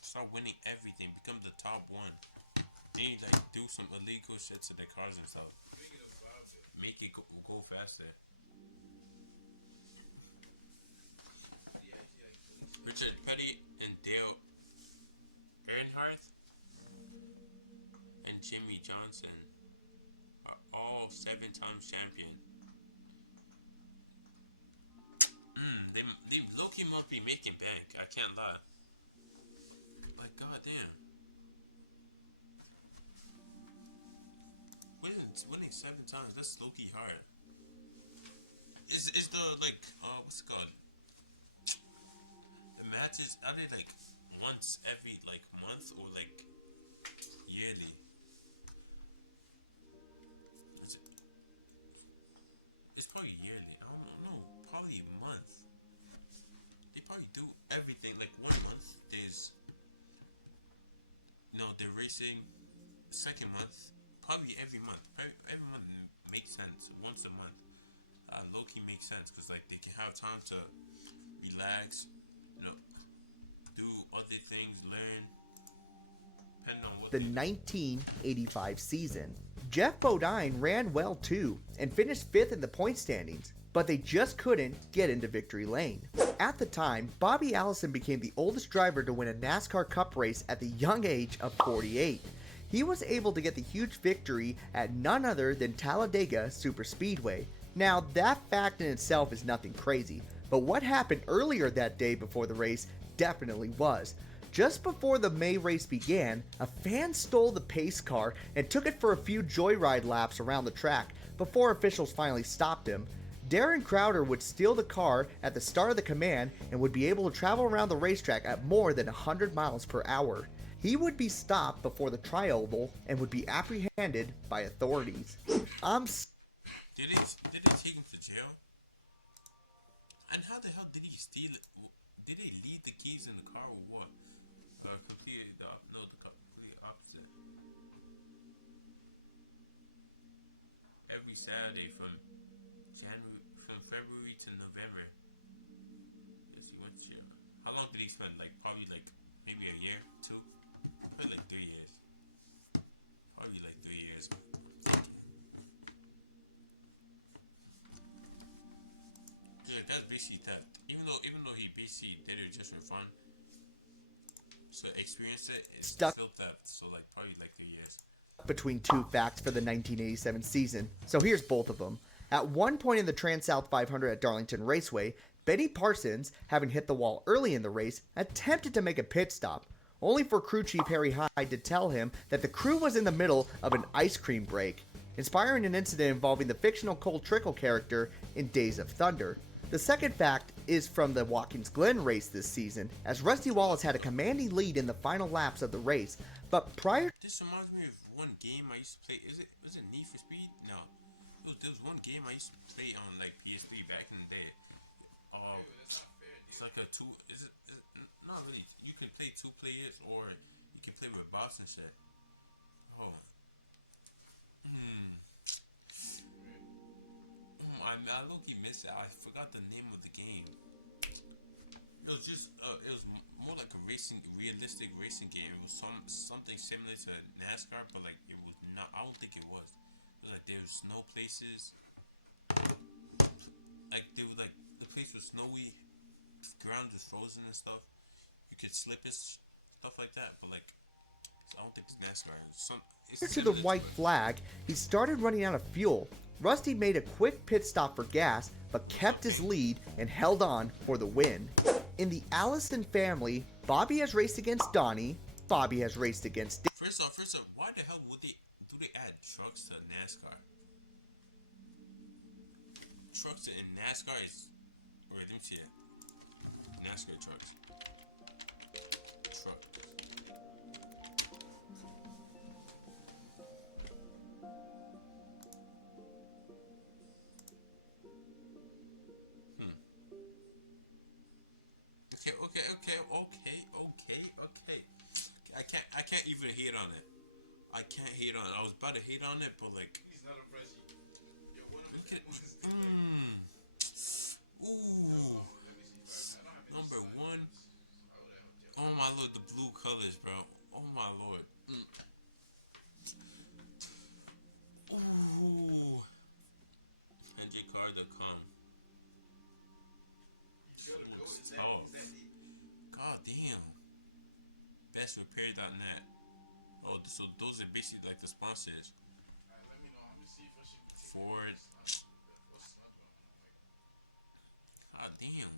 Start winning everything. Become the top one. They need like do some illegal shit to their cars and stuff. Make it go faster. Richard Petty and Dale Earnhardt and Jimmy Johnson are all 7-time champion. They low-key must be making bank. I can't lie. But goddamn. Winning 7 times, that's low-key hard. Is the like what's it called? The matches, are they like once every like month or like yearly? It's probably yearly. I don't know. Probably a month. They probably do everything like 1 month. There's they're racing. Second month. Probably every month. Every month makes sense. Once a month, low-key makes sense because like they can have time to relax, do other things, learn. Depending on what The 1985 season. Jeff Bodine ran well too and finished 5th in the point standings, but they just couldn't get into victory lane. At the time, Bobby Allison became the oldest driver to win a NASCAR Cup race at the young age of 48. He was able to get the huge victory at none other than Talladega Superspeedway. Now, that fact in itself is nothing crazy, but what happened earlier that day before the race definitely was. Just before the May race began, a fan stole the pace car and took it for a few joyride laps around the track before officials finally stopped him. Darren Crowder would steal the car at the start of the command and would be able to travel around the racetrack at more than 100 miles per hour. He would be stopped before the tri-oval and would be apprehended by authorities. Did they take him to jail? And how the hell did he steal it? Did they leave the keys in the car or what? Completely completely opposite. Every Saturday from February to November. Yes, he went to jail. How long did he spend? Like probably like maybe a year, 2, probably like 3 years. Probably like 3 years. Yeah, that's basically that. Even though he basically did it just for fun. So experience it, it's Stuck. still theft. So like probably like 3 years. Between two facts for the 1987 season, so here's both of them. At one point in the Trans-South 500 at Darlington Raceway, Benny Parsons, having hit the wall early in the race, attempted to make a pit stop, only for crew chief Harry Hyde to tell him that the crew was in the middle of an ice cream break, inspiring an incident involving the fictional Cole Trickle character in Days of Thunder. The second fact is from the Watkins Glen race this season, as Rusty Wallace had a commanding lead in the final laps of the race, but prior... This reminds me of one game I used to play. Was it Need for Speed? No. There was one game I used to play on like PSP back in the day. It's like a two. Is it not really? You can play 2 players or you can play with bots and shit. Oh. I low-key missed it. I forgot the name of the game. It was just it was more like a realistic racing game. It was something similar to NASCAR, but like it was not. I don't think it was. It was like there was snow places. Like the place was snowy, the ground was frozen and stuff. You could slip and stuff like that, but like I don't think it's NASCAR. It's to the white flag, he started running out of fuel. Rusty made a quick pit stop for gas, but kept his lead and held on for the win. In the Allison family, Bobby has raced against Donnie, Bobby has raced against Dick. First off, why the hell would they add trucks to NASCAR? Trucks in NASCAR is... Wait, let me see it. NASCAR trucks. Truck. Okay. I can't even hate on it. I can't hate on it. I was about to hate on it, but like... He's not a freshie. Yo, one of Look at... Ooh. Number 1. Oh my lord, the blue colors, bro. Oh my lord. Ooh. NJCar.com. Oh. God damn. BestRepair.net. Oh, so those are basically like the sponsors. Let me know. I'm gonna see if I should be Ford. God damn.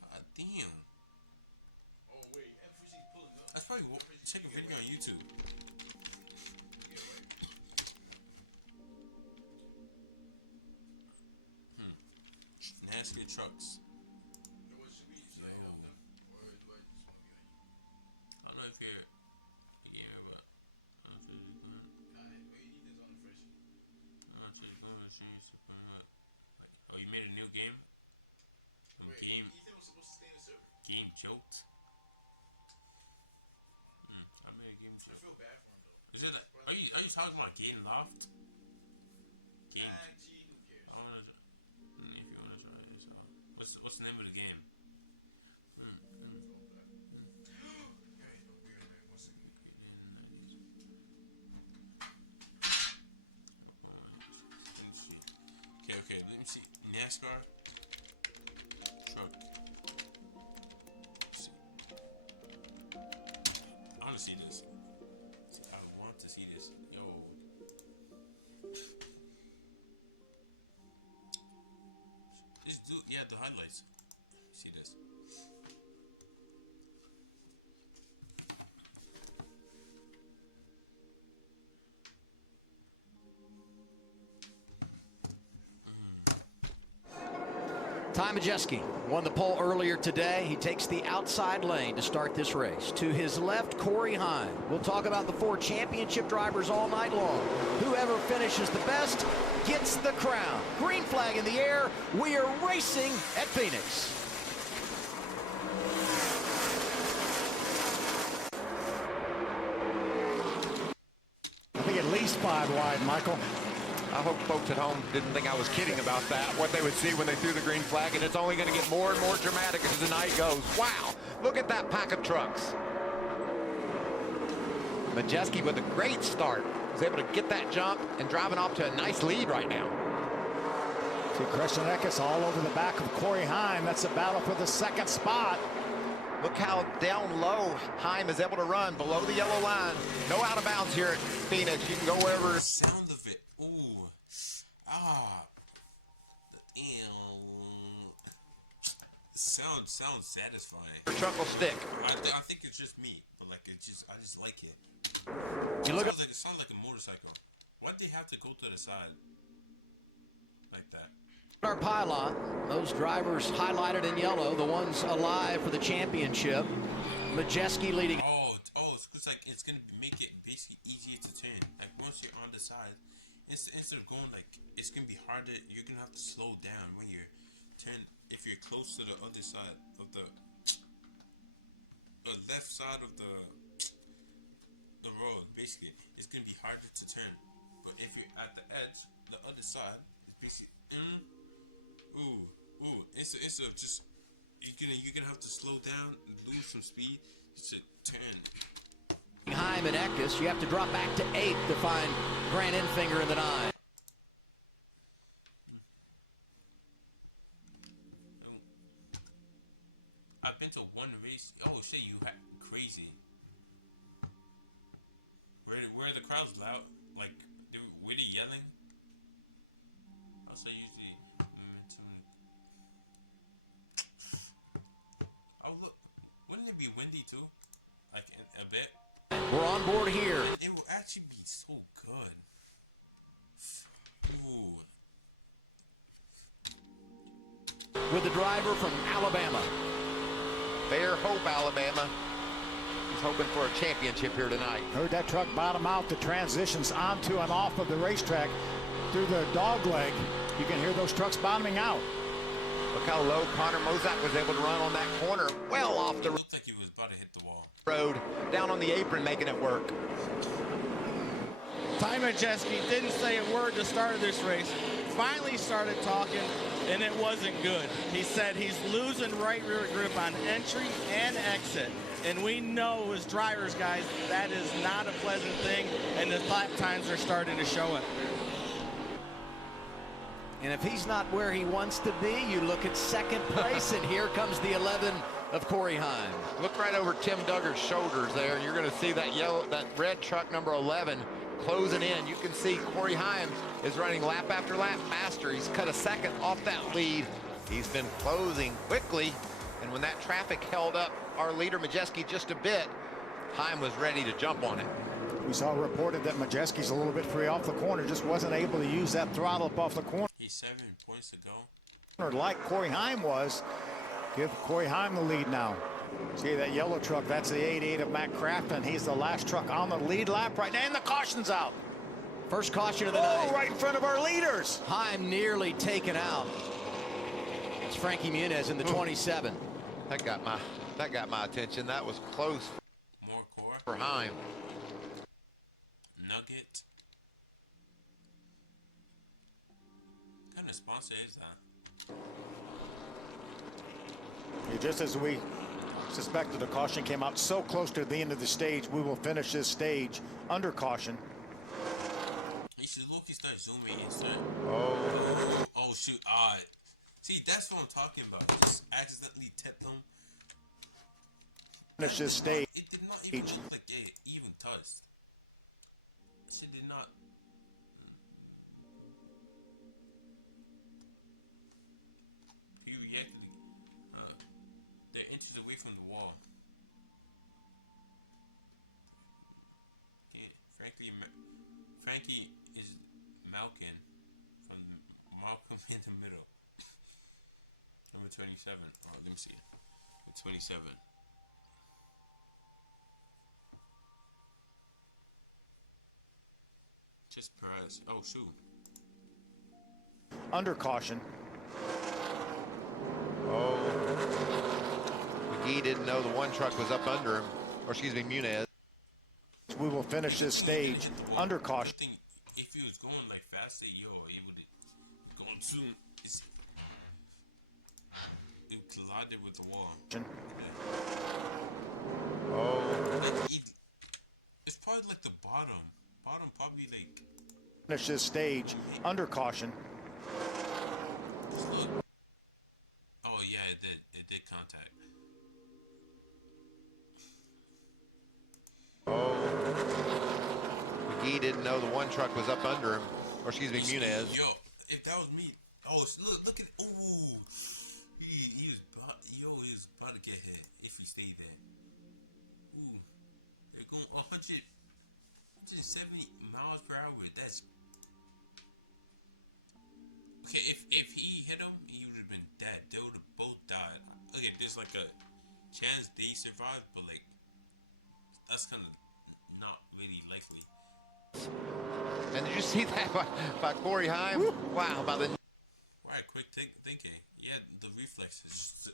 God damn. Oh wait, FC's pulling up. That's probably check a video on YouTube. NASCAR trucks. I don't know if you're here, but oh, you made a new game? Ethan was supposed to stay in the server. Game joked? I made a game joke. I feel bad for him though. Is it like, are you talking about Game Loft? Game. Gee, who cares? I wanna, if you wanna try this out. What's the name of the game? Okay, let me see. NASCAR truck. Let's see. I wanna see this. I want to see this. Yo. Just do, yeah, the highlights. See this. Ty Majeski won the pole earlier today. He takes the outside lane to start this race. To his left, Corey Heim. We'll talk about the 4 championship drivers all night long. Whoever finishes the best gets the crown. Green flag in the air. We are racing at Phoenix. I think at least 5 wide, Michael. I hope folks at home didn't think I was kidding about that, what they would see when they threw the green flag, and it's only going to get more and more dramatic as the night goes. Wow, look at that pack of trucks. Majeski with a great start was able to get that jump and driving off to a nice lead right now. See Christian Eckes all over the back of Corey Heim. That's a battle for the 2nd spot. Look how down low Heim is able to run below the yellow line. No out of bounds here at Phoenix. You can go wherever. The sound of it. Ooh. sounds satisfying. Your truck will stick. I think it's just me, but like I just like it. It sounds like a motorcycle. Why'd they have to go to the side like that? Our pylon, those drivers highlighted in yellow, the ones alive for the championship. Majeski leading. It's gonna make it basically easier to turn. Like once you're on the side, instead of going like it's gonna be harder. You're gonna have to slow down when you're turn. If you're close to the other side of the left side of the road, basically, it's gonna be harder to turn. But if you're at the edge, the other side, it's basically Instead of just you're gonna have to slow down, lose some speed to turn. Heim and Eckes, you have to drop back to 8th to find Grant Enfinger in the 9. I've been to one race. Oh shit, you crazy. Where are the crowds loud? Like, were they yelling? Also, usually oh look, wouldn't it be windy too? Like a bit. We're on board here. It will actually be so good. Ooh. With the driver from Alabama. Fair Hope, Alabama. He's hoping for a championship here tonight. Heard that truck bottom out. The transitions onto and off of the racetrack through the dog leg. You can hear those trucks bottoming out. Look how low Connor Mozak was able to run on that corner. Well off the Looked like he was about to hit the wall. Road. Down on the apron making it work. Ty Majeski didn't say a word to start this race. Finally started talking, and it wasn't good. He said he's losing right rear grip on entry and exit. And we know as drivers, guys, that is not a pleasant thing, and the lap times are starting to show it. And if he's not where he wants to be, you look at second place, and here comes the 11 of Corey Heim. Look right over Tim Duggar's shoulders there, and you're going to see that red truck number 11 closing in. You can see Corey Heim is running lap after lap faster. He's cut a second off that lead. He's been closing quickly, and when that traffic held up our leader Majeski just a bit, Heim was ready to jump on it. We saw reported that Majeski's a little bit free off the corner, just wasn't able to use that throttle up off the corner. He's 7 points to go. Like Corey Heim was. Give Corey Heim the lead now. See that yellow truck, that's the 88 of Matt Crafton. He's the last truck on the lead lap right now, and the caution's out. First caution of the night. Right in front of our leaders. Heim nearly taken out. It's Frankie Muniz in the 27. That got my attention. That was close. More core for Heim. Nugget. What kind of sponsor is that? Just as we suspected, a caution came out so close to the end of the stage. We will finish this stage under caution. You should look, you start zooming in, sir. Oh shoot. See, that's what I'm talking about. Just accidentally tipped them. Finish this stage. It did not even look like it even touched. She did not. He reacted. They're inches away from the wall. Okay, Frankie is Malkin from Malcolm in the middle. Number 27. Oh, let me see. 27. Just Perez. Oh, shoot. Under caution. McGee didn't know the one truck was up under him. Or excuse me, Muniz. We will finish this stage under caution. If he was going like faster, he would have gone soon. It collided with the wall. It's probably like the bottom. Probably like. Finish this stage under caution. Oh yeah, it did contact. McGee didn't know the one truck was up under him. Or excuse me, Muniz. Yo, if that was me, look at, he was, about to get hit if he stayed there. Ooh, they're going 170 miles per hour. That's okay. If he hit him, he would have been dead. They would have both died. Okay, there's like a chance they survived, but like that's kind of not really likely. And did you see that by Corey Haim? Woo. Wow, by the. Right, quick thinking. Yeah, the reflexes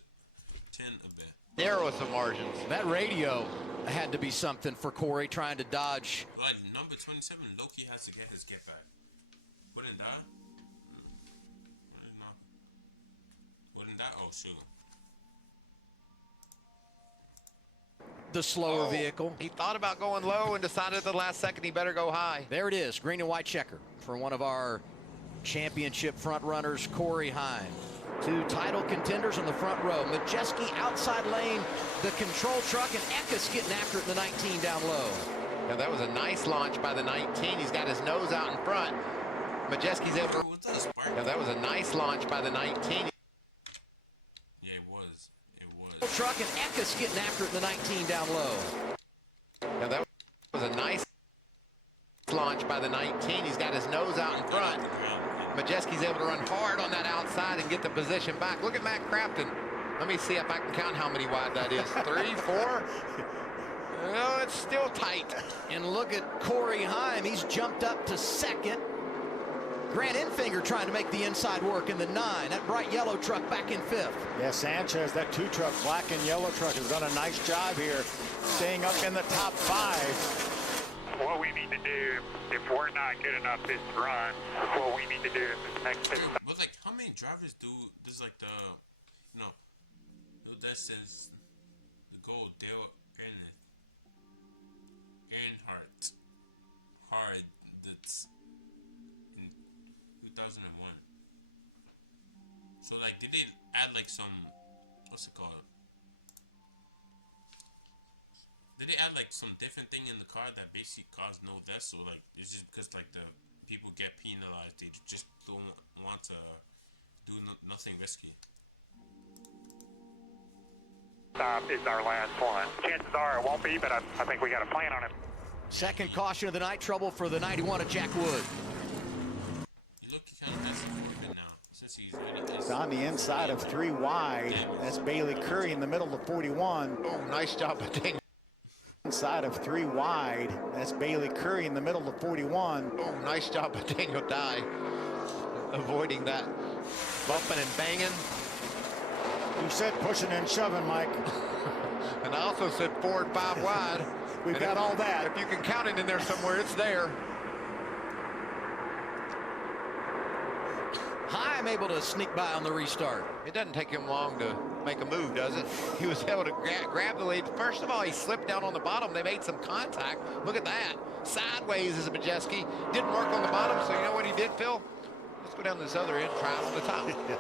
10 a bit. Narrowest of margins. That radio had to be something for Corey trying to dodge. Like number 27, Loki has to get his get back. Wouldn't that? Wouldn't that? Oh shoot. The slower vehicle. He thought about going low and decided at the last second he better go high. There it is, green and white checker for one of our championship front runners, Corey Haim. Two title contenders on the front row. Majeski outside lane, the control truck, and Eckes getting after it in the 19 down low. Now that was a nice launch by the 19. He's got his nose out in front. Majeski's able to. Now that was a nice launch by the 19. Truck and Eckes getting after it in the 19 down low. Now that was a nice launch by the 19. He's got his nose out in front. Majeski's able to run hard on that outside and get the position back. Look at Matt Crafton. Let me see if I can count how many wide that is. 3, 4. Oh, it's still tight. And look at Corey Haim. He's jumped up to second. Grant Enfinger trying to make the inside work in the 9. That bright yellow truck back in 5th. Yeah, Sanchez, that 2-truck, black and yellow truck, has done a nice job here, staying up in the top 5. What we need to do, if we're not good enough this run, what we need to do is next pit stop. But like, how many drivers do this? Like the, you know, that says the goal Dale Earnhardt, that's in 2001. So like, did they add like some, what's it called? Did they add like some different thing in the car that basically caused no deaths? So like, it's just because like the people get penalized, they just don't want to do nothing risky. Stop is our last one. Chances are it won't be, but I think we got a plan on it. Second caution of the night, trouble for the 91 of Jack Wood. You look kind of messy with him now, since he's It's on the inside of 3 wide. That's Bailey Curry in the middle of 41. Oh, nice job by Daniel. Inside of 3 wide. That's Bailey Curry in the middle of 41. Oh, nice job by Daniel Dye. Avoiding that bumping and banging. You said pushing and shoving, Mike. And I also said 4 and 5 wide. We've got all that. If you can count it in there somewhere, it's there. Haim able to sneak by on the restart. It doesn't take him long to make a move, does it? He was able to grab the lead. First of all, he slipped down on the bottom. They made some contact. Look at that. Sideways is a Majeski. Didn't work on the bottom, so you know what he did, Phil? Let's go down this other end, try it on the top. That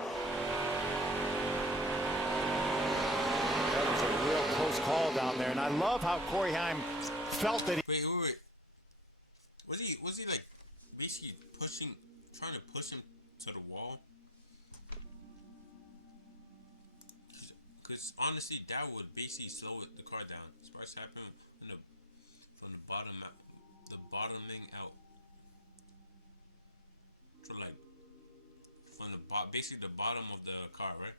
was a real close call down there, and I love how Corey Haim felt that he... Wait. Was he like basically trying to push him to the wall? Because honestly, that would basically slow the car down. Sparks happen from the bottoming out. So like from basically the bottom of the car, right?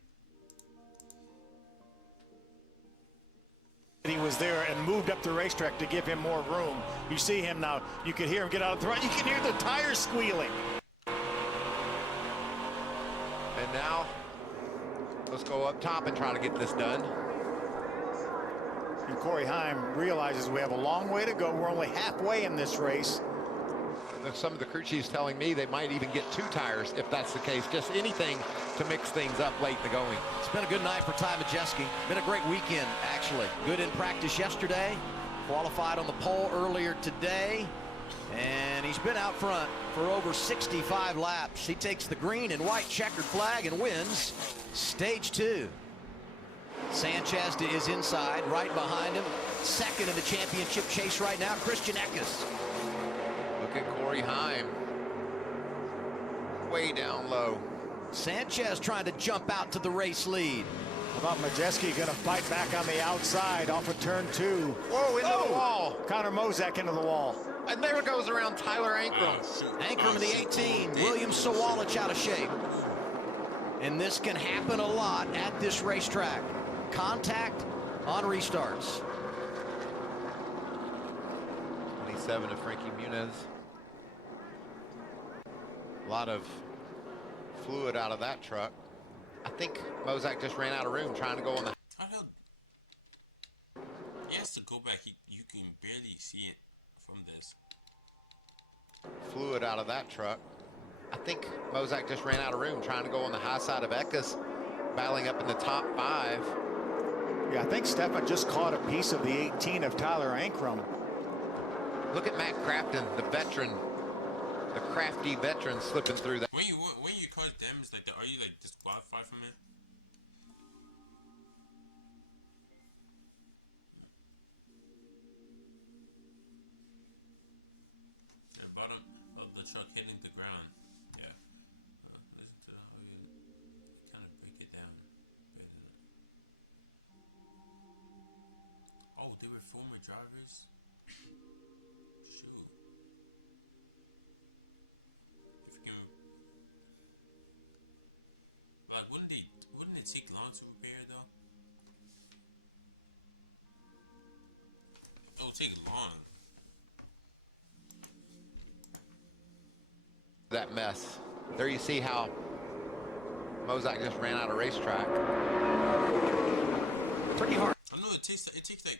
He was there and moved up the racetrack to give him more room. You see him now. You can hear him get out of the front. You can hear the tires squealing. And now, let's go up top and try to get this done. And Corey Haim realizes we have a long way to go. We're only halfway in this race. Some of the crew chiefs telling me they might even get 2 tires if that's the case. Just anything to mix things up late in the going. It's been a good night for Ty Majeski. Been a great weekend, actually. Good in practice yesterday. Qualified on the pole earlier today. And he's been out front for over 65 laps. He takes the green and white checkered flag and wins stage 2. Sanchez is inside, right behind him. Second in the championship chase right now, Christian Eckes. Look at Corey Haim. Way down low. Sanchez trying to jump out to the race lead. How about Majeski going to fight back on the outside off of turn 2. Whoa, into the wall. Connor Mozak into the wall. And there goes around Tyler Ankrum. Ankrum in the 18. William Sawalich out of shape. And this can happen a lot at this racetrack. Contact on restarts. 27 to Frankie Muniz. A lot of fluid out of that truck. I think Mozak just ran out of room trying to go on the... He has to go back. You can barely see it from this. Fluid out of that truck. I think Mozak just ran out of room trying to go on the high side of Eckes, battling up in the top 5. Yeah, I think Stefan just caught a piece of the 18 of Tyler Ankrum. Look at Matt Crafton, the veteran, the crafty veteran slipping through that. When you cause damage like that, are you like disqualified from it? The bottom of the truck hitting the ground. Yeah. Listen to how you kind of break it down. Oh, they were former drivers. Shoot. If you can, like, wouldn't it take long to repair though? It'll take long. That mess. There you see how Mozak just ran out of racetrack. Pretty hard. I know it takes like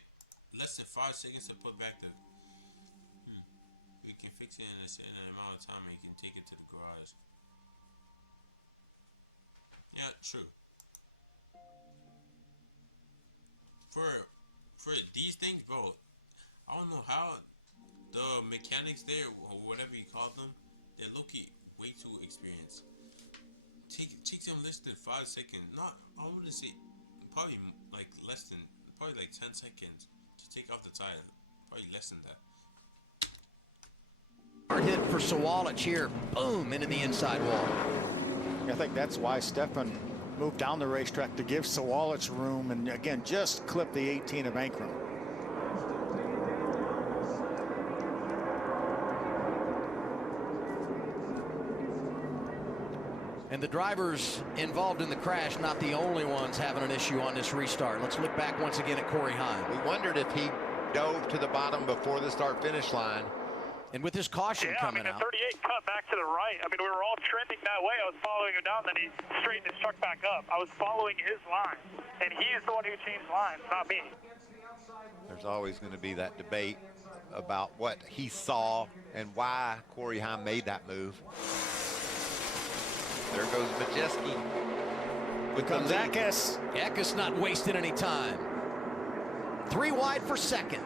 less than 5 seconds to put back the. You can fix it in a certain amount of time, and you can take it to the garage. Yeah, true. For these things, bro, I don't know how the mechanics there, or whatever you call them, they're low-key way too experienced. Take them less than 5 seconds. Not, I wouldn't say, probably like less than, probably like 10 seconds to take off the tire. Probably less than that. Hard hit for Sawalich here. Boom, into the inside wall. I think that's why Stefan moved down the racetrack to give Sawalich room and again just clip the 18 of Ankrum. And the drivers involved in the crash, not the only ones having an issue on this restart. Let's look back once again at Corey Heim. We wondered if he dove to the bottom before the start-finish line. And with his caution coming out. The 38 cut back to the right. I mean, we were all trending that way. I was following him down, then he straightened his truck back up. I was following his line, and he is the one who changed lines, not me. There's always going to be that debate about what he saw and why Corey Heim made that move. There goes Majeski. Here comes Eckes. Eckes not wasting any time. 3 wide for second.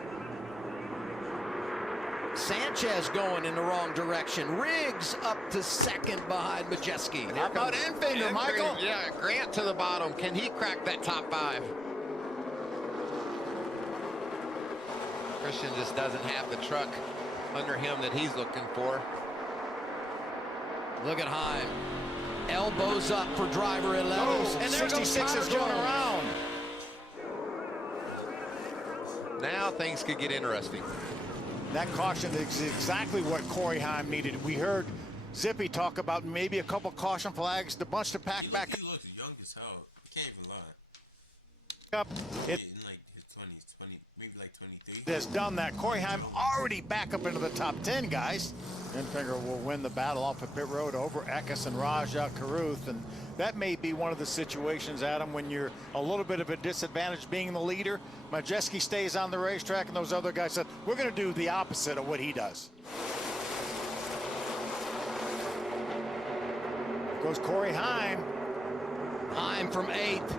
Sanchez going in the wrong direction. Riggs up to second behind Majeski. How about Enfinger, Michael? Yeah, Grant to the bottom. Can he crack that top 5? Christian just doesn't have the truck under him that he's looking for. Look at Heim. Elbows up for driver 11. Oh, and there 66 goes is going around. Now things could get interesting. That caution is exactly what Corey Heim needed. We heard Zippy talk about maybe a couple caution flags, the bunch to pack back He looks young as hell. I can't even lie. up. It In like his 20s, maybe like 23. has done that. Corey Heim already back up into the top 10, guys. Enfinger will win the battle off of pit road over Eckes and Raja Caruth, and that may be one of the situations, Adam, when you're a little bit of a disadvantage being the leader. Majeski stays on the racetrack, and those other guys said, we're going to do the opposite of what he does. Goes Corey Heim. Heim from 8th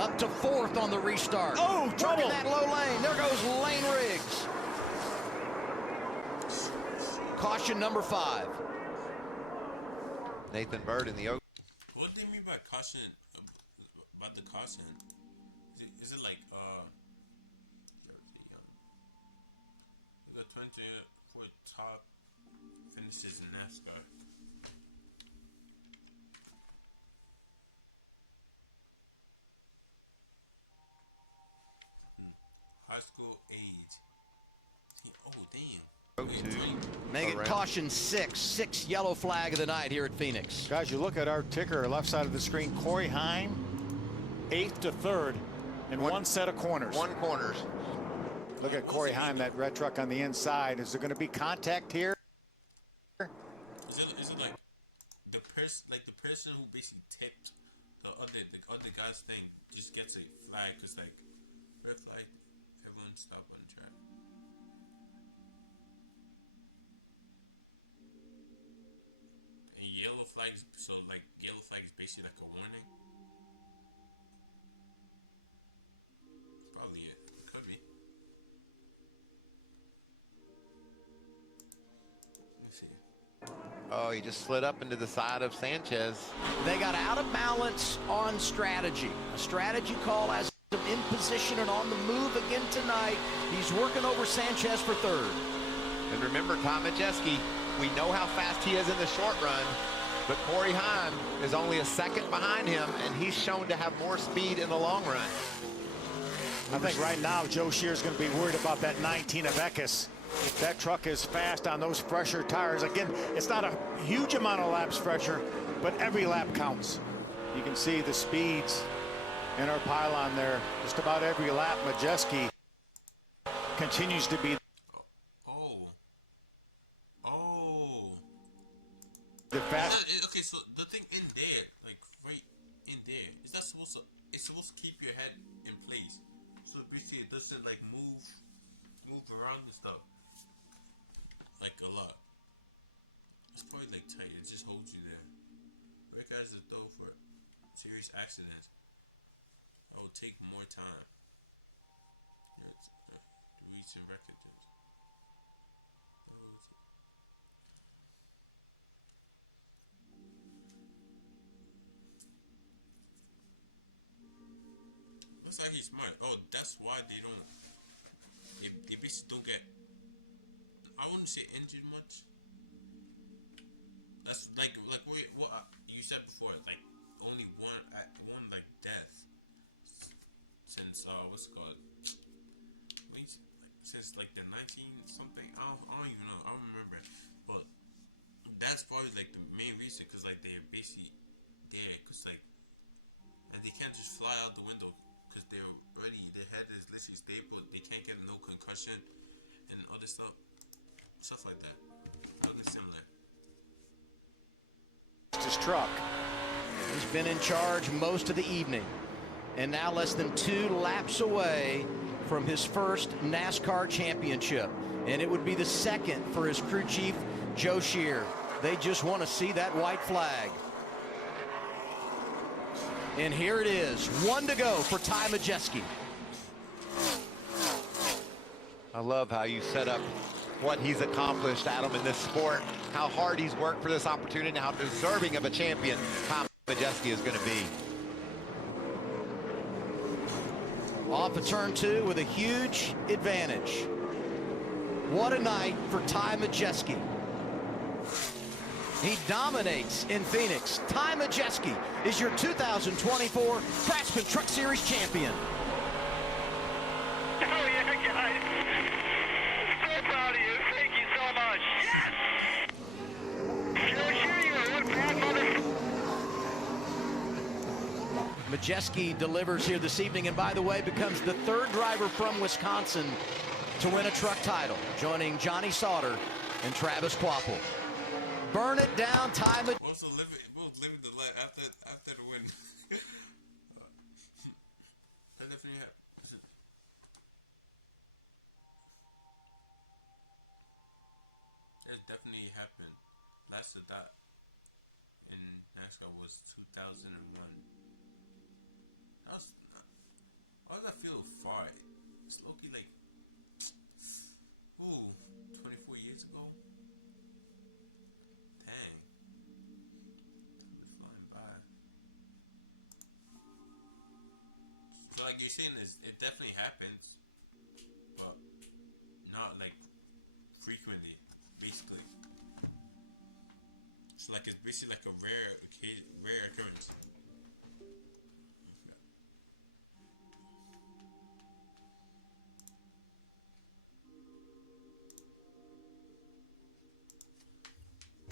up to 4th on the restart. Oh, trouble. Working that low lane. There goes Lane Riggs. Caution number 5. Nathan Bird in the oak. What do they mean by caution? About the caution? Is it like we got 24 top finishes in Nascar. Make it caution 6 yellow flag of the night here at Phoenix. Guys, you look at our ticker, left side of the screen, Corey Heim, 8th to 3rd, and one set of corners. One corners. Look at Corey Heim, that red truck on the inside. Is there going to be contact here? Is it like the person who basically tipped the other guy's thing just gets a flag, because like red flag, everyone stop on the track. And yellow flags, so like yellow flag is basically like a warning. Probably it. Could be. Let's see. Oh, he just slid up into the side of Sanchez. They got out of balance on strategy. A strategy call has him in position and on the move again tonight. He's working over Sanchez for 3rd. And remember, Tom Majeski, we know how fast he is in the short run, but Corey Heim is only a 2nd behind him, and he's shown to have more speed in the long run. I think right now Joe Shear's going to be worried about that 19 of Eckes. That truck is fast on those fresher tires. Again, it's not a huge amount of laps fresher, but every lap counts. You can see the speeds in our pylon there. Just about every lap, Majeski continues to be the fast. Okay, so the thing in there, like right in there, is that supposed to? It's supposed to keep your head in place, so basically it doesn't like move around and stuff. Like a lot. It's probably like tight. It just holds you there. Rick has it though for serious accidents. It will take more time. To reach the record. That's like he's smart. Oh, that's why they don't. They basically don't get. I wouldn't say injured much. That's like what you said before. Like only one like death since what's it called? Since like the 19 something. I don't even know. I don't remember. But that's probably like the main reason, because like they're basically there, because like, and they can't just fly out the window because they're already, their head is literally stable. They can't get no concussion and other stuff like that. Something similar. His truck. He's been in charge most of the evening, and now less than 2 laps away from his first NASCAR championship, and it would be the 2nd for his crew chief, Joe Shear. They just want to see that white flag. And here it is, 1 to go for Ty Majeski. I love how you set up what he's accomplished, Adam, in this sport, how hard he's worked for this opportunity, and how deserving of a champion Tom Majeski is going to be. Off of turn 2 with a huge advantage. What a night for Ty Majeski. He dominates in Phoenix. Ty Majeski is your 2024 Craftsman Truck Series champion. Oh yeah, guys. So proud of you. Thank you so much. Yes! Sure, you are one proud mother. Majeski delivers here this evening, and by the way, becomes the 3rd driver from Wisconsin to win a truck title, joining Johnny Sauter and Travis Quapple. Burn it down, Ty Majeski. We'll live the life after the win. I definitely have. It definitely happened. Last of that in NASCAR was 2001. That was. Why does that feel far? It's low-key like. Ooh, 24 years ago. Dang. Time is flying by. So like you're saying, it definitely happens, but not like frequently, basically. So like it's basically like a rare occurrence.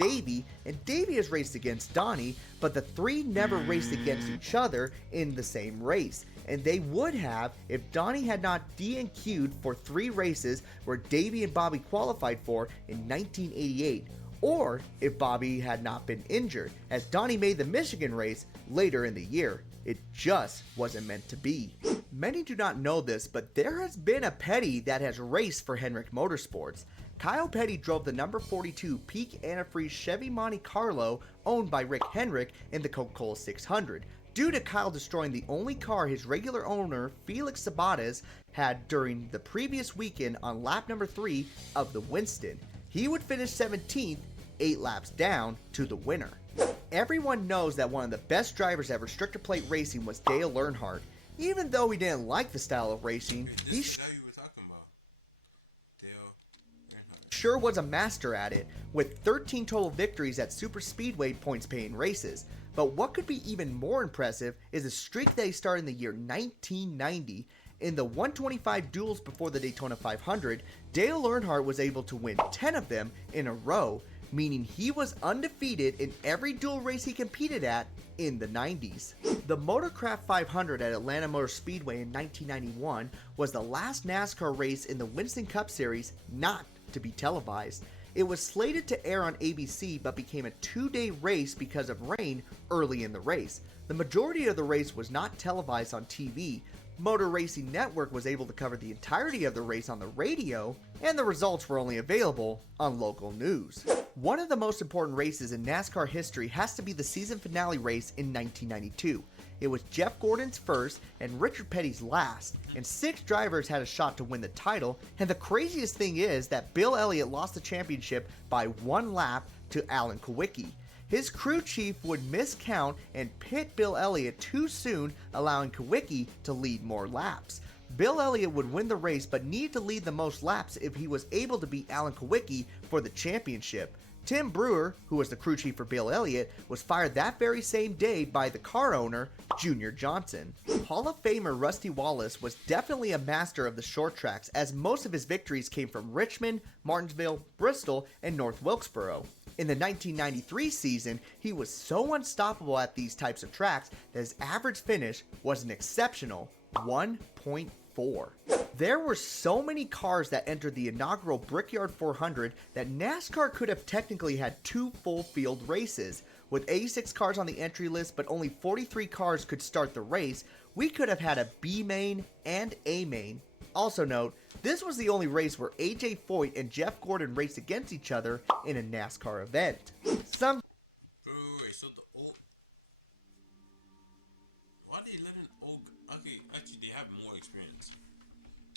Davey, and Davey has raced against Donnie, but the three never raced against each other in the same race. And they would have if Donnie had not DNQ'd for 3 races where Davey and Bobby qualified for in 1988, or if Bobby had not been injured, as Donnie made the Michigan race later in the year. It just wasn't meant to be. Many do not know this, but there has been a Petty that has raced for Hendrick Motorsports. Kyle Petty drove the number 42 Peak Antifreeze Chevy Monte Carlo owned by Rick Hendrick in the Coca-Cola 600. Due to Kyle destroying the only car his regular owner, Felix Sabates, had during the previous weekend on lap number 3 of the Winston. He would finish 17th, 8 laps down to the winner. Everyone knows that one of the best drivers at restrictor plate racing was Dale Earnhardt. Even though he didn't like the style of racing, he sure was a master at it, with 13 total victories at super speedway points paying races. But what could be even more impressive is a streak that he started in the year 1990. In the 125 duels before the Daytona 500, Dale Earnhardt was able to win 10 of them in a row, meaning he was undefeated in every dual race he competed at in the 90s. The Motorcraft 500 at Atlanta Motor Speedway in 1991 was the last NASCAR race in the Winston Cup Series not to be televised. It was slated to air on ABC but became a 2-day race because of rain early in the race. The majority of the race was not televised on TV. Motor Racing Network was able to cover the entirety of the race on the radio, and the results were only available on local news. One of the most important races in NASCAR history has to be the season finale race in 1992. It was Jeff Gordon's first and Richard Petty's last, and 6 drivers had a shot to win the title, and the craziest thing is that Bill Elliott lost the championship by 1 lap to Alan Kulwicki. His crew chief would miscount and pit Bill Elliott too soon, allowing Kulwicki to lead more laps. Bill Elliott would win the race but needed to lead the most laps if he was able to beat Alan Kulwicki for the championship. Tim Brewer, who was the crew chief for Bill Elliott, was fired that very same day by the car owner, Junior Johnson. Hall of Famer Rusty Wallace was definitely a master of the short tracks, as most of his victories came from Richmond, Martinsville, Bristol, and North Wilkesboro. In the 1993 season, he was so unstoppable at these types of tracks that his average finish was an exceptional 1.4. There were so many cars that entered the inaugural Brickyard 400 that NASCAR could have technically had 2 full field races. With 86 cars on the entry list but only 43 cars could start the race, we could have had a B main and A main. Also note, this was the only race where AJ Foyt and Jeff Gordon raced against each other in a NASCAR event. Wait, so the old... Why did they let an old... Okay, actually they have more experience.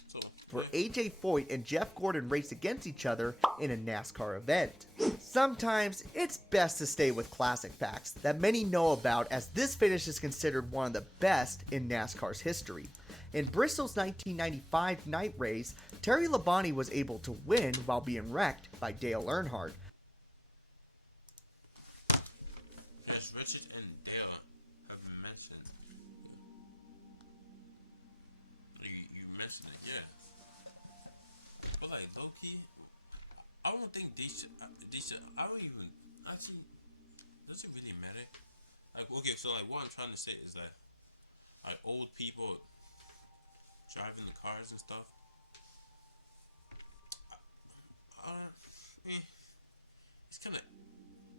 So... Where AJ Foyt and Jeff Gordon raced against each other in a NASCAR event. Sometimes it's best to stay with classic facts that many know about, as this finish is considered one of the best in NASCAR's history. In Bristol's 1995 night race, Terry Labonte was able to win while being wrecked by Dale Earnhardt. Yes, Richard and Dale have been mentioned. You mentioned it, yeah. But like, low-key, I don't think they should, I don't even, actually, does it really matter? Like, okay, so like, what I'm trying to say is that, like, old people driving the cars and stuff. It's kind of,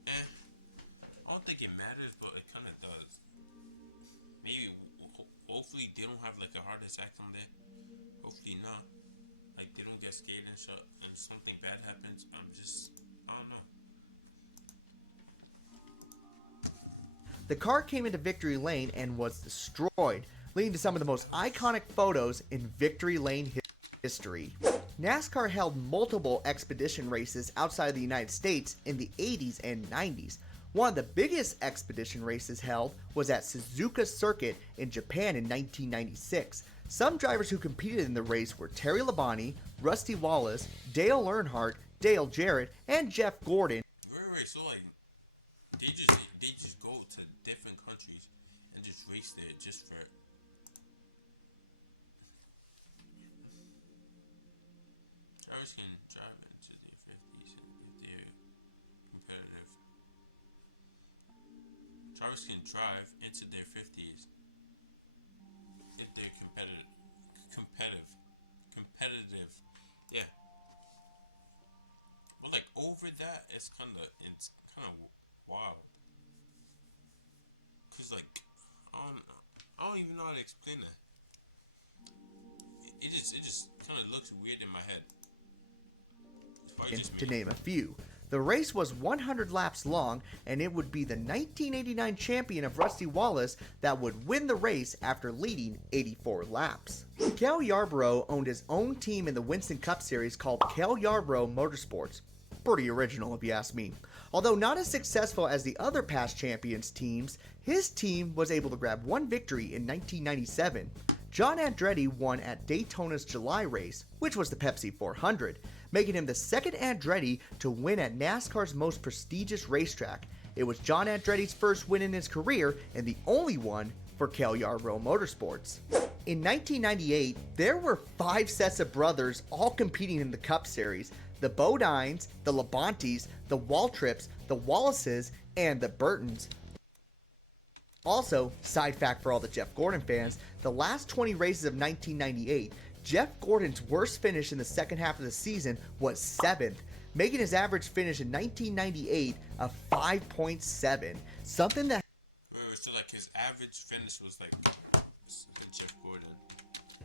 I don't think it matters, but it kind of does. Maybe, hopefully they don't have like a heart attack someday. Hopefully not. Like they don't get scared and shit, and something bad happens. I don't know. The car came into victory lane and was destroyed, leading to some of the most iconic photos in victory lane history. NASCAR held multiple expedition races outside of the United States in the 80s and 90s. One of the biggest expedition races held was at Suzuka Circuit in Japan in 1996. Some drivers who competed in the race were Terry Labonte, Rusty Wallace, Dale Earnhardt, Dale Jarrett, and Jeff Gordon. Wait, so like they just go to different countries and just race there just for drivers can drive into the 50s if they're competitive drivers can drive into their 50s if they're competitive. Yeah. But like over that, it's kind of wild. Cause like I don't even know how to explain that. It just kind of looks weird in my head. It's probably just me. To name a few. The race was 100 laps long, and it would be the 1989 champion of Rusty Wallace that would win the race after leading 84 laps. Cale Yarborough owned his own team in the Winston Cup Series called Cale Yarborough Motorsports. Pretty original if you ask me. Although not as successful as the other past champions' teams, his team was able to grab one victory in 1997. John Andretti won at Daytona's July race, which was the Pepsi 400, making him the second Andretti to win at NASCAR's most prestigious racetrack. It was John Andretti's first win in his career and the only one for Cale Yarborough Motorsports. In 1998, there were 5 sets of brothers all competing in the Cup Series: the Bodines, the Labontes, the Waltrips, the Wallaces, and the Burtons. Also, side fact for all the Jeff Gordon fans, the last 20 races of 1998, Jeff Gordon's worst finish in the second half of the season was 7th, making his average finish in 1998 a 5.7, something that... So like his average finish was like Jeff Gordon.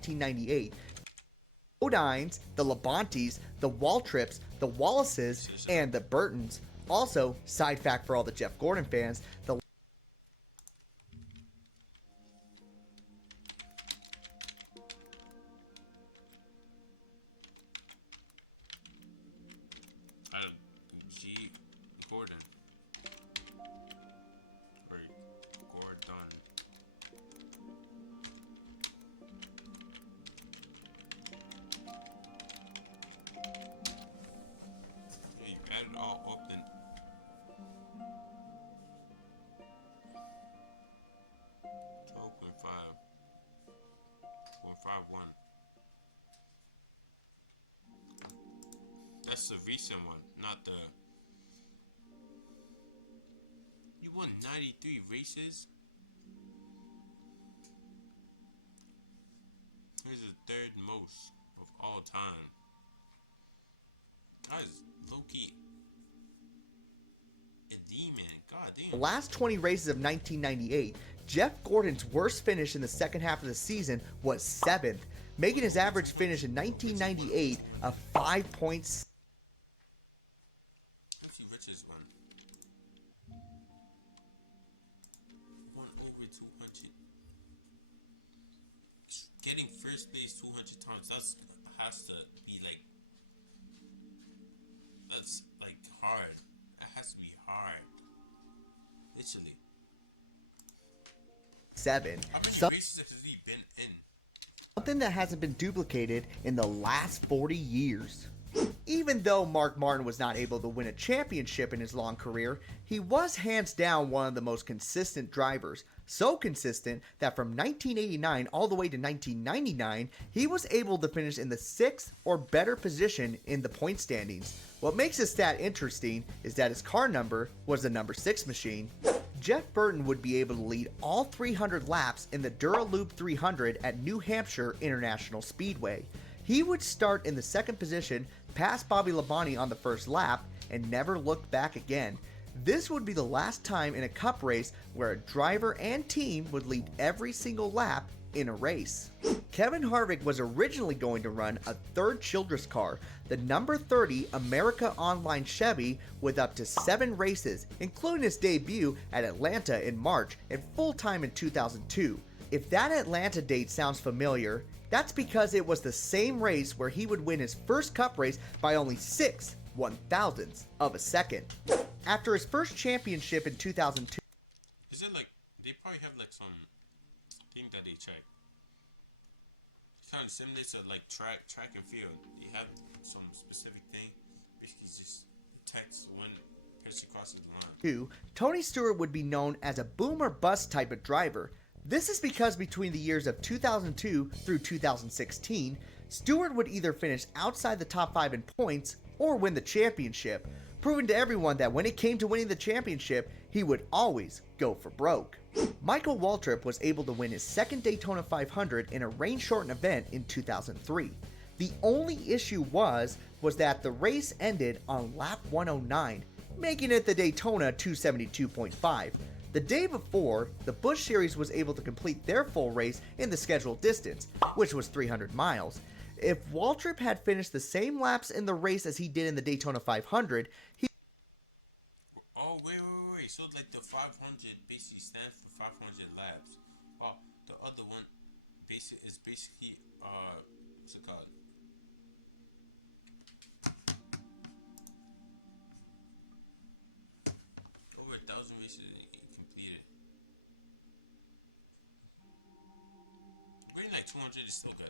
1998. Bodines, the Labontes, the Waltrips, the Wallaces, and the Burtons. Also, side fact for all the Jeff Gordon fans, the Gordon. Or Gordon. Yeah, you got it all open. That's the recent one, not the... You won 93 races? Here's the third most of all time. Guys, low-key... a demon, god damn. The last 20 races of 1998, Jeff Gordon's worst finish in the second half of the season was 7th, making his average finish in 1998 a 5.6. Rich's one over 200. Getting first place 200 times, has to be like, that's like hard. That has to be hard. Literally. 7. How many races has he been in? Something that hasn't been duplicated in the last 40 years. Even though Mark Martin was not able to win a championship in his long career, he was hands down one of the most consistent drivers. So consistent that from 1989 all the way to 1999, he was able to finish in the 6th or better position in the point standings. What makes his stat interesting is that his car number was the number 6 machine. Jeff Burton would be able to lead all 300 laps in the Duraloop 300 at New Hampshire International Speedway. He would start in the 2nd position, past Bobby Labonte on the first lap, and never looked back again. This would be the last time in a cup race where a driver and team would lead every single lap in a race. Kevin Harvick was originally going to run a 3rd Childress car, the number 30 America Online Chevy, with up to 7 races, including his debut at Atlanta in March and full-time in 2002. If that Atlanta date sounds familiar, that's because it was the same race where he would win his first cup race by only 6 1/1000ths of a second. After his first championship in 2002, is it like, they probably have like some thing that they check. It kind of simulates to like track and field. You have some specific thing, basically just detects when person crosses the line. Tony Stewart would be known as a boom or bust type of driver. This is because between the years of 2002 through 2016, Stewart would either finish outside the top 5 in points or win the championship. proving to everyone that when it came to winning the championship, he would always go for broke. Michael Waltrip was able to win his second Daytona 500 in a rain-shortened event in 2003. The only issue was that the race ended on lap 109, making it the Daytona 272.5. The day before, the Busch Series was able to complete their full race in the scheduled distance, which was 300 miles. If Waltrip had finished the same laps in the race as he did in the Daytona 500, he... Oh, wait. So, like, the 500 basically stands for 500 laps. Wow, the other one is basically, what's it called? Over 1,000 races completed. Winning like 200 is still good.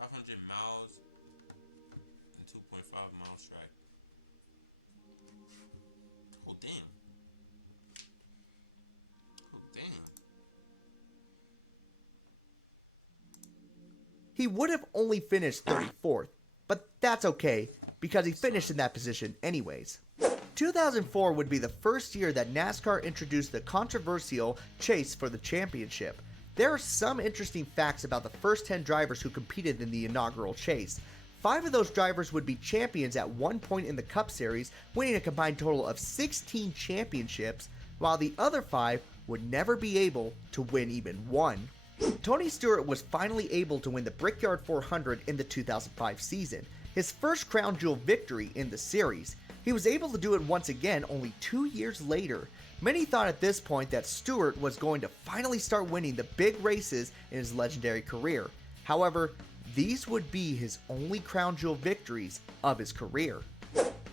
500 miles and 2.5 miles track. Oh damn. Oh damn. He would have only finished 34th, but that's okay, because he finished in that position anyways. 2004 would be the first year that NASCAR introduced the controversial chase for the championship. There are some interesting facts about the first 10 drivers who competed in the inaugural chase. 5 of those drivers would be champions at one point in the Cup Series, winning a combined total of 16 championships, while the other 5 would never be able to win even one. Tony Stewart was finally able to win the Brickyard 400 in the 2005 season, his first crown jewel victory in the series. He was able to do it once again only 2 years later. Many thought at this point that Stewart was going to finally start winning the big races in his legendary career. However, these would be his only crown jewel victories of his career.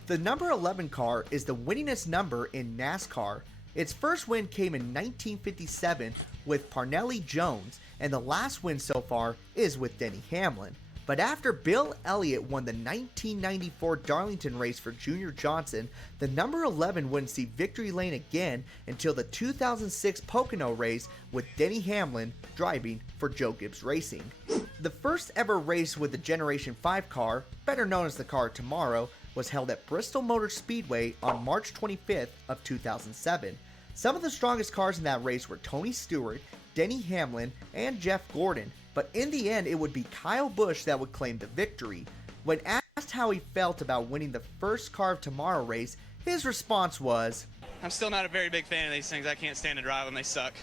The number 11 car is the winningest number in NASCAR. Its first win came in 1957 with Parnelli Jones, and the last win so far is with Denny Hamlin. But after Bill Elliott won the 1994 Darlington race for Junior Johnson, the number 11 wouldn't see victory lane again until the 2006 Pocono race with Denny Hamlin driving for Joe Gibbs Racing. The first ever race with the Generation 5 car, better known as the car tomorrow, was held at Bristol Motor Speedway on March 25th of 2007. Some of the strongest cars in that race were Tony Stewart, Denny Hamlin, and Jeff Gordon, but in the end it would be Kyle Busch that would claim the victory. When asked how he felt about winning the first Car of Tomorrow race, his response was, "I'm still not a very big fan of these things. I can't stand to drive them. They suck."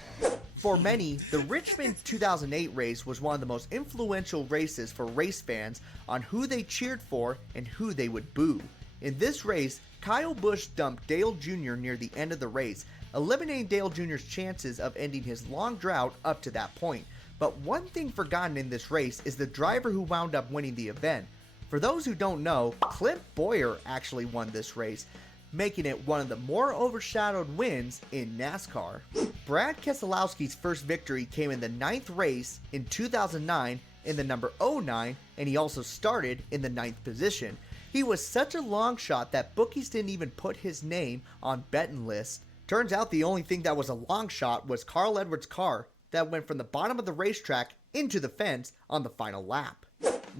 For many, the Richmond 2008 race was one of the most influential races for race fans on who they cheered for and who they would boo. In this race, Kyle Busch dumped Dale Jr. near the end of the race, eliminating Dale Jr.'s chances of ending his long drought up to that point. But one thing forgotten in this race is the driver who wound up winning the event. For those who don't know, Clint Bowyer actually won this race, making it one of the more overshadowed wins in NASCAR. Brad Keselowski's first victory came in the 9th race in 2009 in the number 09, and he also started in the 9th position. He was such a long shot that bookies didn't even put his name on betting lists. Turns out the only thing that was a long shot was Carl Edwards' car that went from the bottom of the racetrack into the fence on the final lap.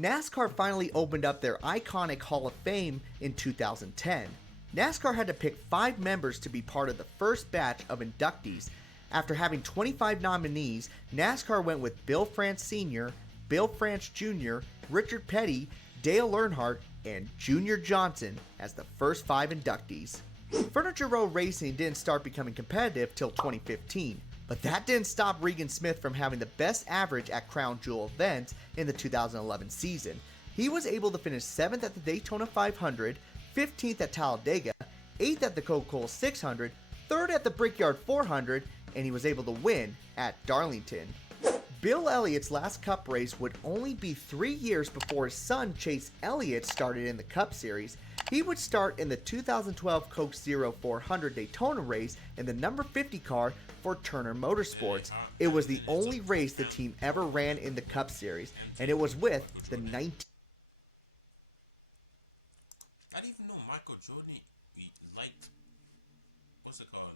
NASCAR finally opened up their iconic Hall of Fame in 2010. NASCAR had to pick 5 members to be part of the first batch of inductees. After having 25 nominees, NASCAR went with Bill France Sr., Bill France Jr., Richard Petty, Dale Earnhardt, and Junior Johnson as the first 5 inductees. Furniture Row Racing didn't start becoming competitive till 2015, but that didn't stop Regan Smith from having the best average at Crown Jewel events in the 2011 season. He was able to finish 7th at the Daytona 500, 15th at Talladega, 8th at the Coca-Cola 600, 3rd at the Brickyard 400, and he was able to win at Darlington. Bill Elliott's last Cup race would only be 3 years before his son Chase Elliott started in the Cup Series. He would start in the 2012 Coke Zero 400 Daytona race in the number 50 car for Turner Motorsports. It was the only race the team ever ran in the Cup Series, and it was with the 19... I didn't even know Michael Jordan liked, what's it called,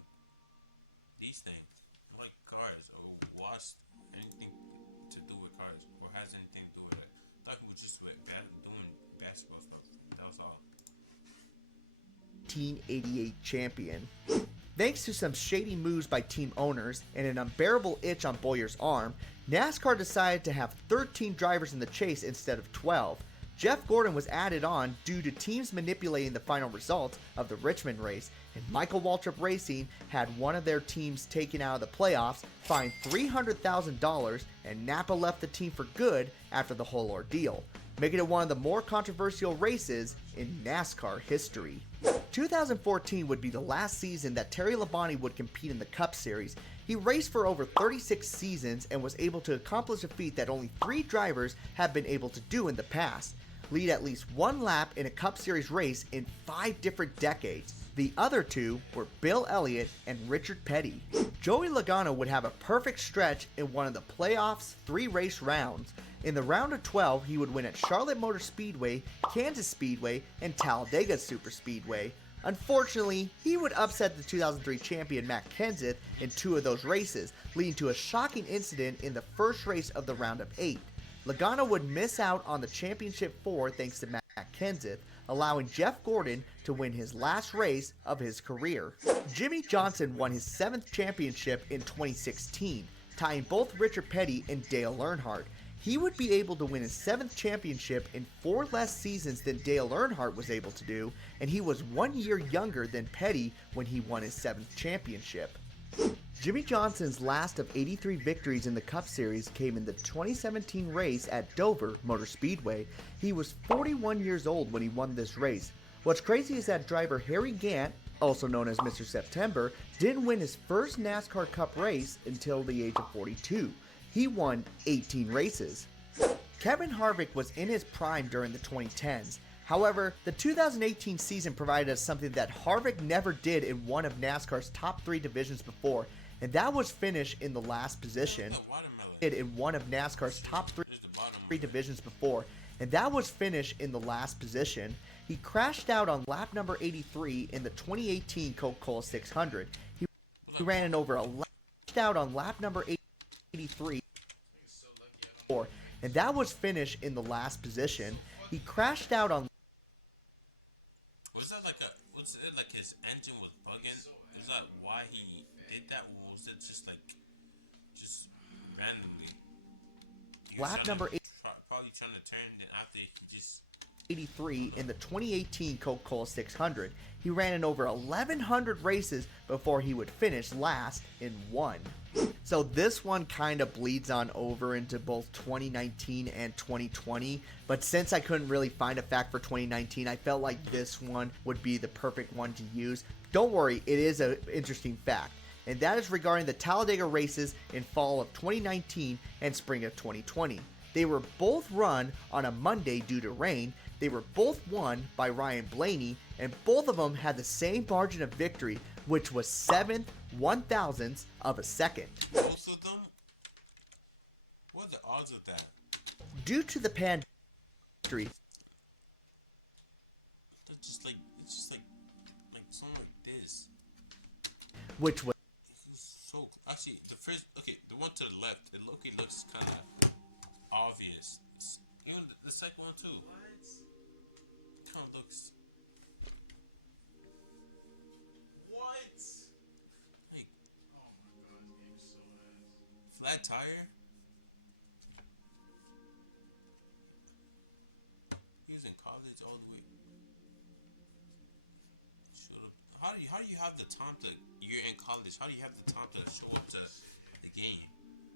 these things, like cars, or watched anything to do with cars, or has anything to do with it. thought he was just doing basketball stuff. That was all. 1988 champion. Thanks to some shady moves by team owners and an unbearable itch on Bowyer's arm, NASCAR decided to have 13 drivers in the chase instead of 12. Jeff Gordon was added on due to teams manipulating the final results of the Richmond race, and Michael Waltrip Racing had one of their teams taken out of the playoffs, fined $300,000, and Napa left the team for good after the whole ordeal, making it one of the more controversial races in NASCAR history. 2014 would be the last season that Terry Labonte would compete in the Cup Series. He raced for over 36 seasons and was able to accomplish a feat that only 3 drivers have been able to do in the past: lead at least one lap in a Cup Series race in 5 different decades. The other 2 were Bill Elliott and Richard Petty. Joey Logano would have a perfect stretch in one of the playoffs' 3 race rounds. In the round of 12, he would win at Charlotte Motor Speedway, Kansas Speedway, and Talladega Superspeedway. Unfortunately, he would upset the 2003 champion Matt Kenseth in 2 of those races, leading to a shocking incident in the first race of the round of 8. Logano would miss out on the championship 4 thanks to Matt Kenseth, allowing Jeff Gordon to win his last race of his career. Jimmy Johnson won his 7th championship in 2016, tying both Richard Petty and Dale Earnhardt. He would be able to win his 7th championship in 4 less seasons than Dale Earnhardt was able to do, and he was 1 year younger than Petty when he won his 7th championship. Jimmy Johnson's last of 83 victories in the Cup Series came in the 2017 race at Dover Motor Speedway. He was 41 years old when he won this race. What's crazy is that driver Harry Gant, also known as Mr. September, didn't win his first NASCAR Cup race until the age of 42. He won 18 races. Kevin Harvick was in his prime during the 2010s. However, the 2018 season provided us something that Harvick never did in one of NASCAR's top 3 divisions before, and that was finish in the last position. In one of NASCAR's top 3 divisions before, and that was finish in the last position. He crashed out on lap number 83 in the 2018 Coca-Cola 600. He ran in over 11 out on lap number 83, and that was finish in the last position. He crashed out on. Was that was it like his engine was bugging? Is that why he did that, or was it just randomly? Lap number 8. Probably trying to turn it after he just. 83 in the 2018 Coca-Cola 600. He ran in over 1,100 races before he would finish last in one. So this one kind of bleeds on over into both 2019 and 2020, but since I couldn't really find a fact for 2019, I felt like this one would be the perfect one to use. Don't worry, it is an interesting fact, and that is regarding the Talladega races in fall of 2019 and spring of 2020. They were both run on a Monday due to rain. They were both won by Ryan Blaney, and both of them had the same margin of victory, which was 7 1,000ths of a second. Both of them? What are the odds of that? Due to the pandemic, That's just like something like this. Which was So actually, the one to the left, it looks kind of obvious. Even the second one too. Kind of looks. What? Like, oh my god, this game is so ass. Flat tire. He was in college all the way. How do you have the time to? You're in college. How do you have the time to show up to the game?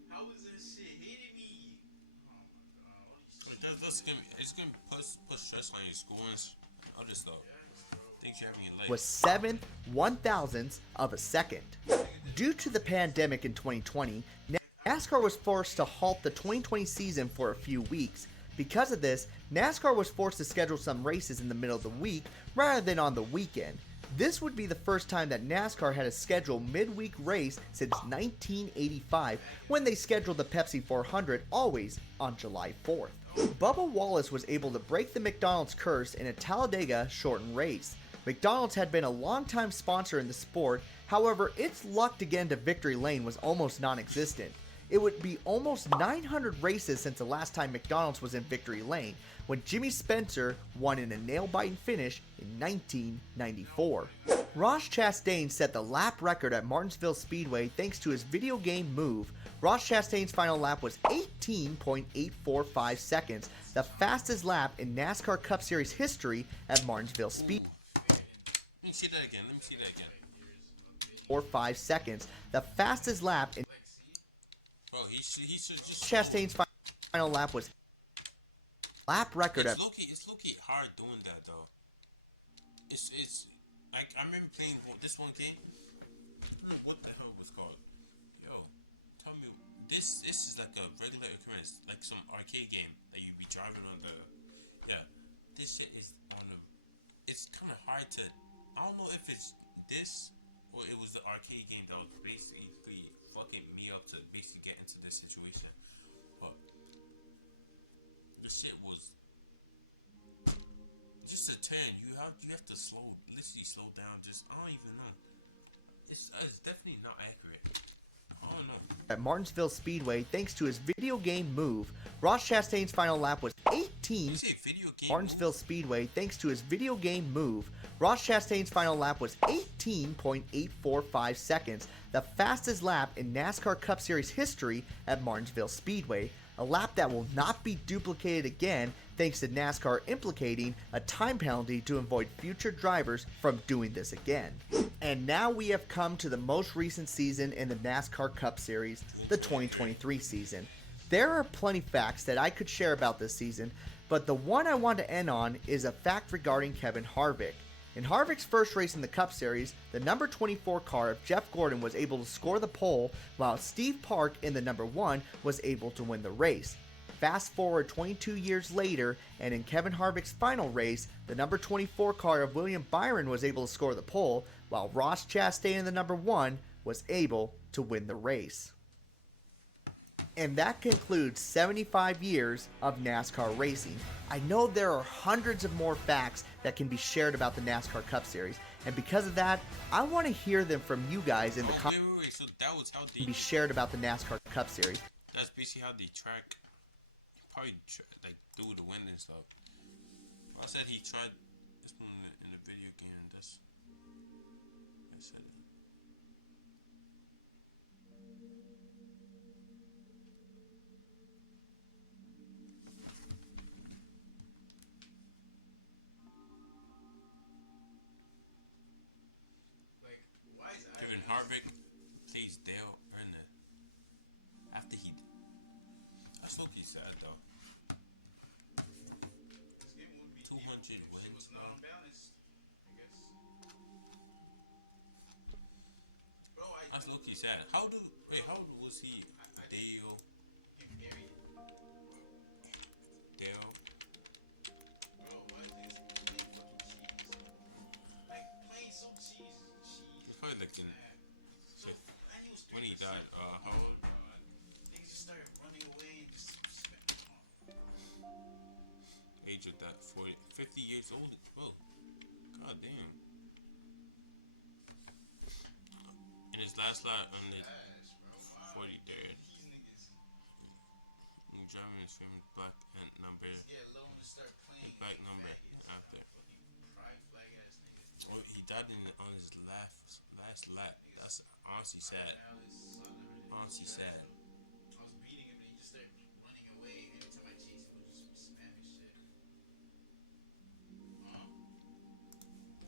How is this shit hitting me? It's gonna put stress on your school and other stuff. Things you have in your life. Was 7 1,000ths of a second. Due to the pandemic in 2020, NASCAR was forced to halt the 2020 season for a few weeks. Because of this, NASCAR was forced to schedule some races in the middle of the week rather than on the weekend. This would be the first time that NASCAR had a scheduled midweek race since 1985, when they scheduled the Pepsi 400 always on July 4th. Bubba Wallace was able to break the McDonald's curse in a Talladega shortened race. McDonald's had been a longtime sponsor in the sport, however, its luck to get into victory lane was almost non-existent. It would be almost 900 races since the last time McDonald's was in victory lane, when Jimmy Spencer won in a nail-biting finish in 1994. Ross Chastain set the lap record at Martinsville Speedway thanks to his video game move. Ross Chastain's final lap was 18.845 seconds, the fastest lap in NASCAR Cup Series history at Martinsville Speedway. Let me see that again. 5 seconds, the fastest lap in Bro, he should just Chastain's final lap was lap record at It's low-key hard doing that though. It's like I remember playing this one game. I don't know what the hell it was called. Yo, tell me this is like a regular occurrence, like some arcade game that you be driving on the this shit is on the it's kinda hard to I don't know if it's this or it was the arcade game that was basically fucking me up to basically get into this situation. But this shit was just a turn. You have to literally slow down. Just I don't even know. It's definitely not accurate. I don't know. At Martinsville Speedway thanks to his video game move. Ross Chastain's final lap was 18. Martinsville Speedway thanks to his video game move. Ross Chastain's final lap was 18.845 seconds, the fastest lap in NASCAR Cup Series history at Martinsville Speedway, a lap that will not be duplicated again thanks to NASCAR implicating a time penalty to avoid future drivers from doing this again. And now we have come to the most recent season in the NASCAR Cup Series, the 2023 season. There are plenty facts that I could share about this season, but the one I want to end on is a fact regarding Kevin Harvick. In Harvick's first race in the Cup Series, the number 24 car of Jeff Gordon was able to score the pole, while Steve Park in the number 1 was able to win the race. Fast forward 22 years later, and in Kevin Harvick's final race, the number 24 car of William Byron was able to score the pole, while Ross Chastain in the number 1 was able to win the race. And that concludes 75 years of NASCAR racing. I know there are hundreds of more facts that can be shared about the NASCAR Cup Series, and because of that, I want to hear them from you guys in the comments. So that was how they Be shared about the NASCAR Cup Series. That's basically how they track. Probably like do the wind and stuff. I said he tried this one in the video game. That's I said it. Kevin Harvick plays Dale Earnhardt after he. That's what he said though. 200 wins. That's what he said. How old was he? Dale. He's probably like in when he died. How old? Age of that 50 years old. Oh, god damn. In his last lap on the 43rd, driving his famous black number. His black number after. Oh, he died on his last lap. That's honestly sad. Honestly sad.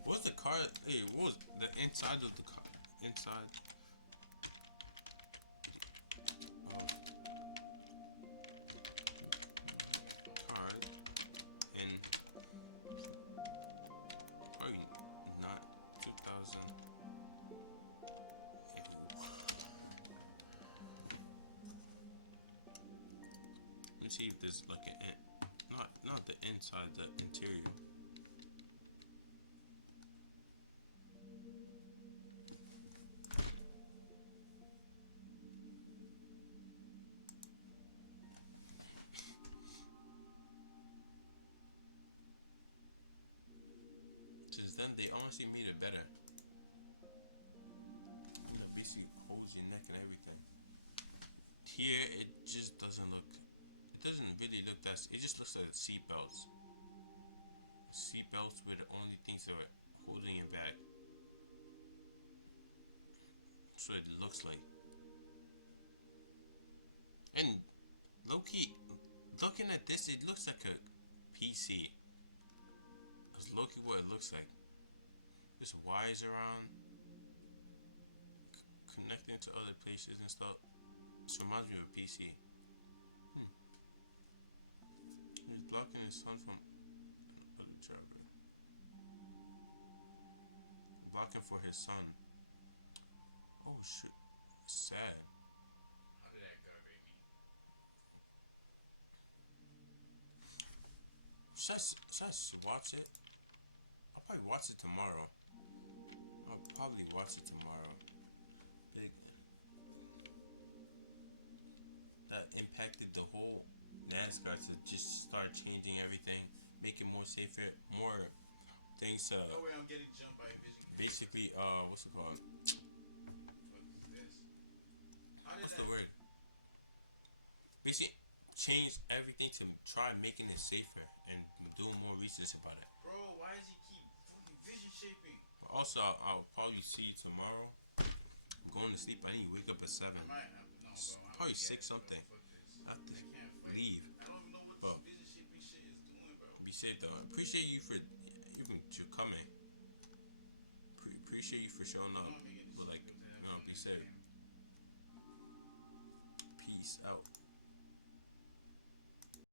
What's the car? Hey, what was the inside of the car? Inside. Car. And probably not 2000. Let's see if there's like not the inside, the interior. Then they honestly made it better. It basically holds your neck and everything. here it just doesn't look. It doesn't really look that. It just looks like seat belts. Seat belts were the only things that were holding it back. That's what it looks like. And low-key, looking at this, it looks like a PC. That's low-key what it looks like. There's wires around, connecting to other places and stuff. This reminds me of a PC. He's blocking his son from another driver. Blocking for his son. Oh shit. Sad. How did that go, baby? Should I watch it? I'll probably watch it tomorrow. Big. That impacted the whole Nascar to just start changing everything, make it more safer, more things. No way I'm getting jumped by a vision. Basically, what's it called? What is this? What's the word? Basically, change everything to try making it safer and doing more research about it. Bro, why does he keep fucking vision shaping? Also, I'll probably see you tomorrow. I'm going to sleep. I need to wake up at 7. Probably 6 something. I have to leave. I don't even know what this vision shaping shit is doing, bro. Be safe though. I appreciate you for coming. Appreciate you for showing up. But like, be safe. Peace out.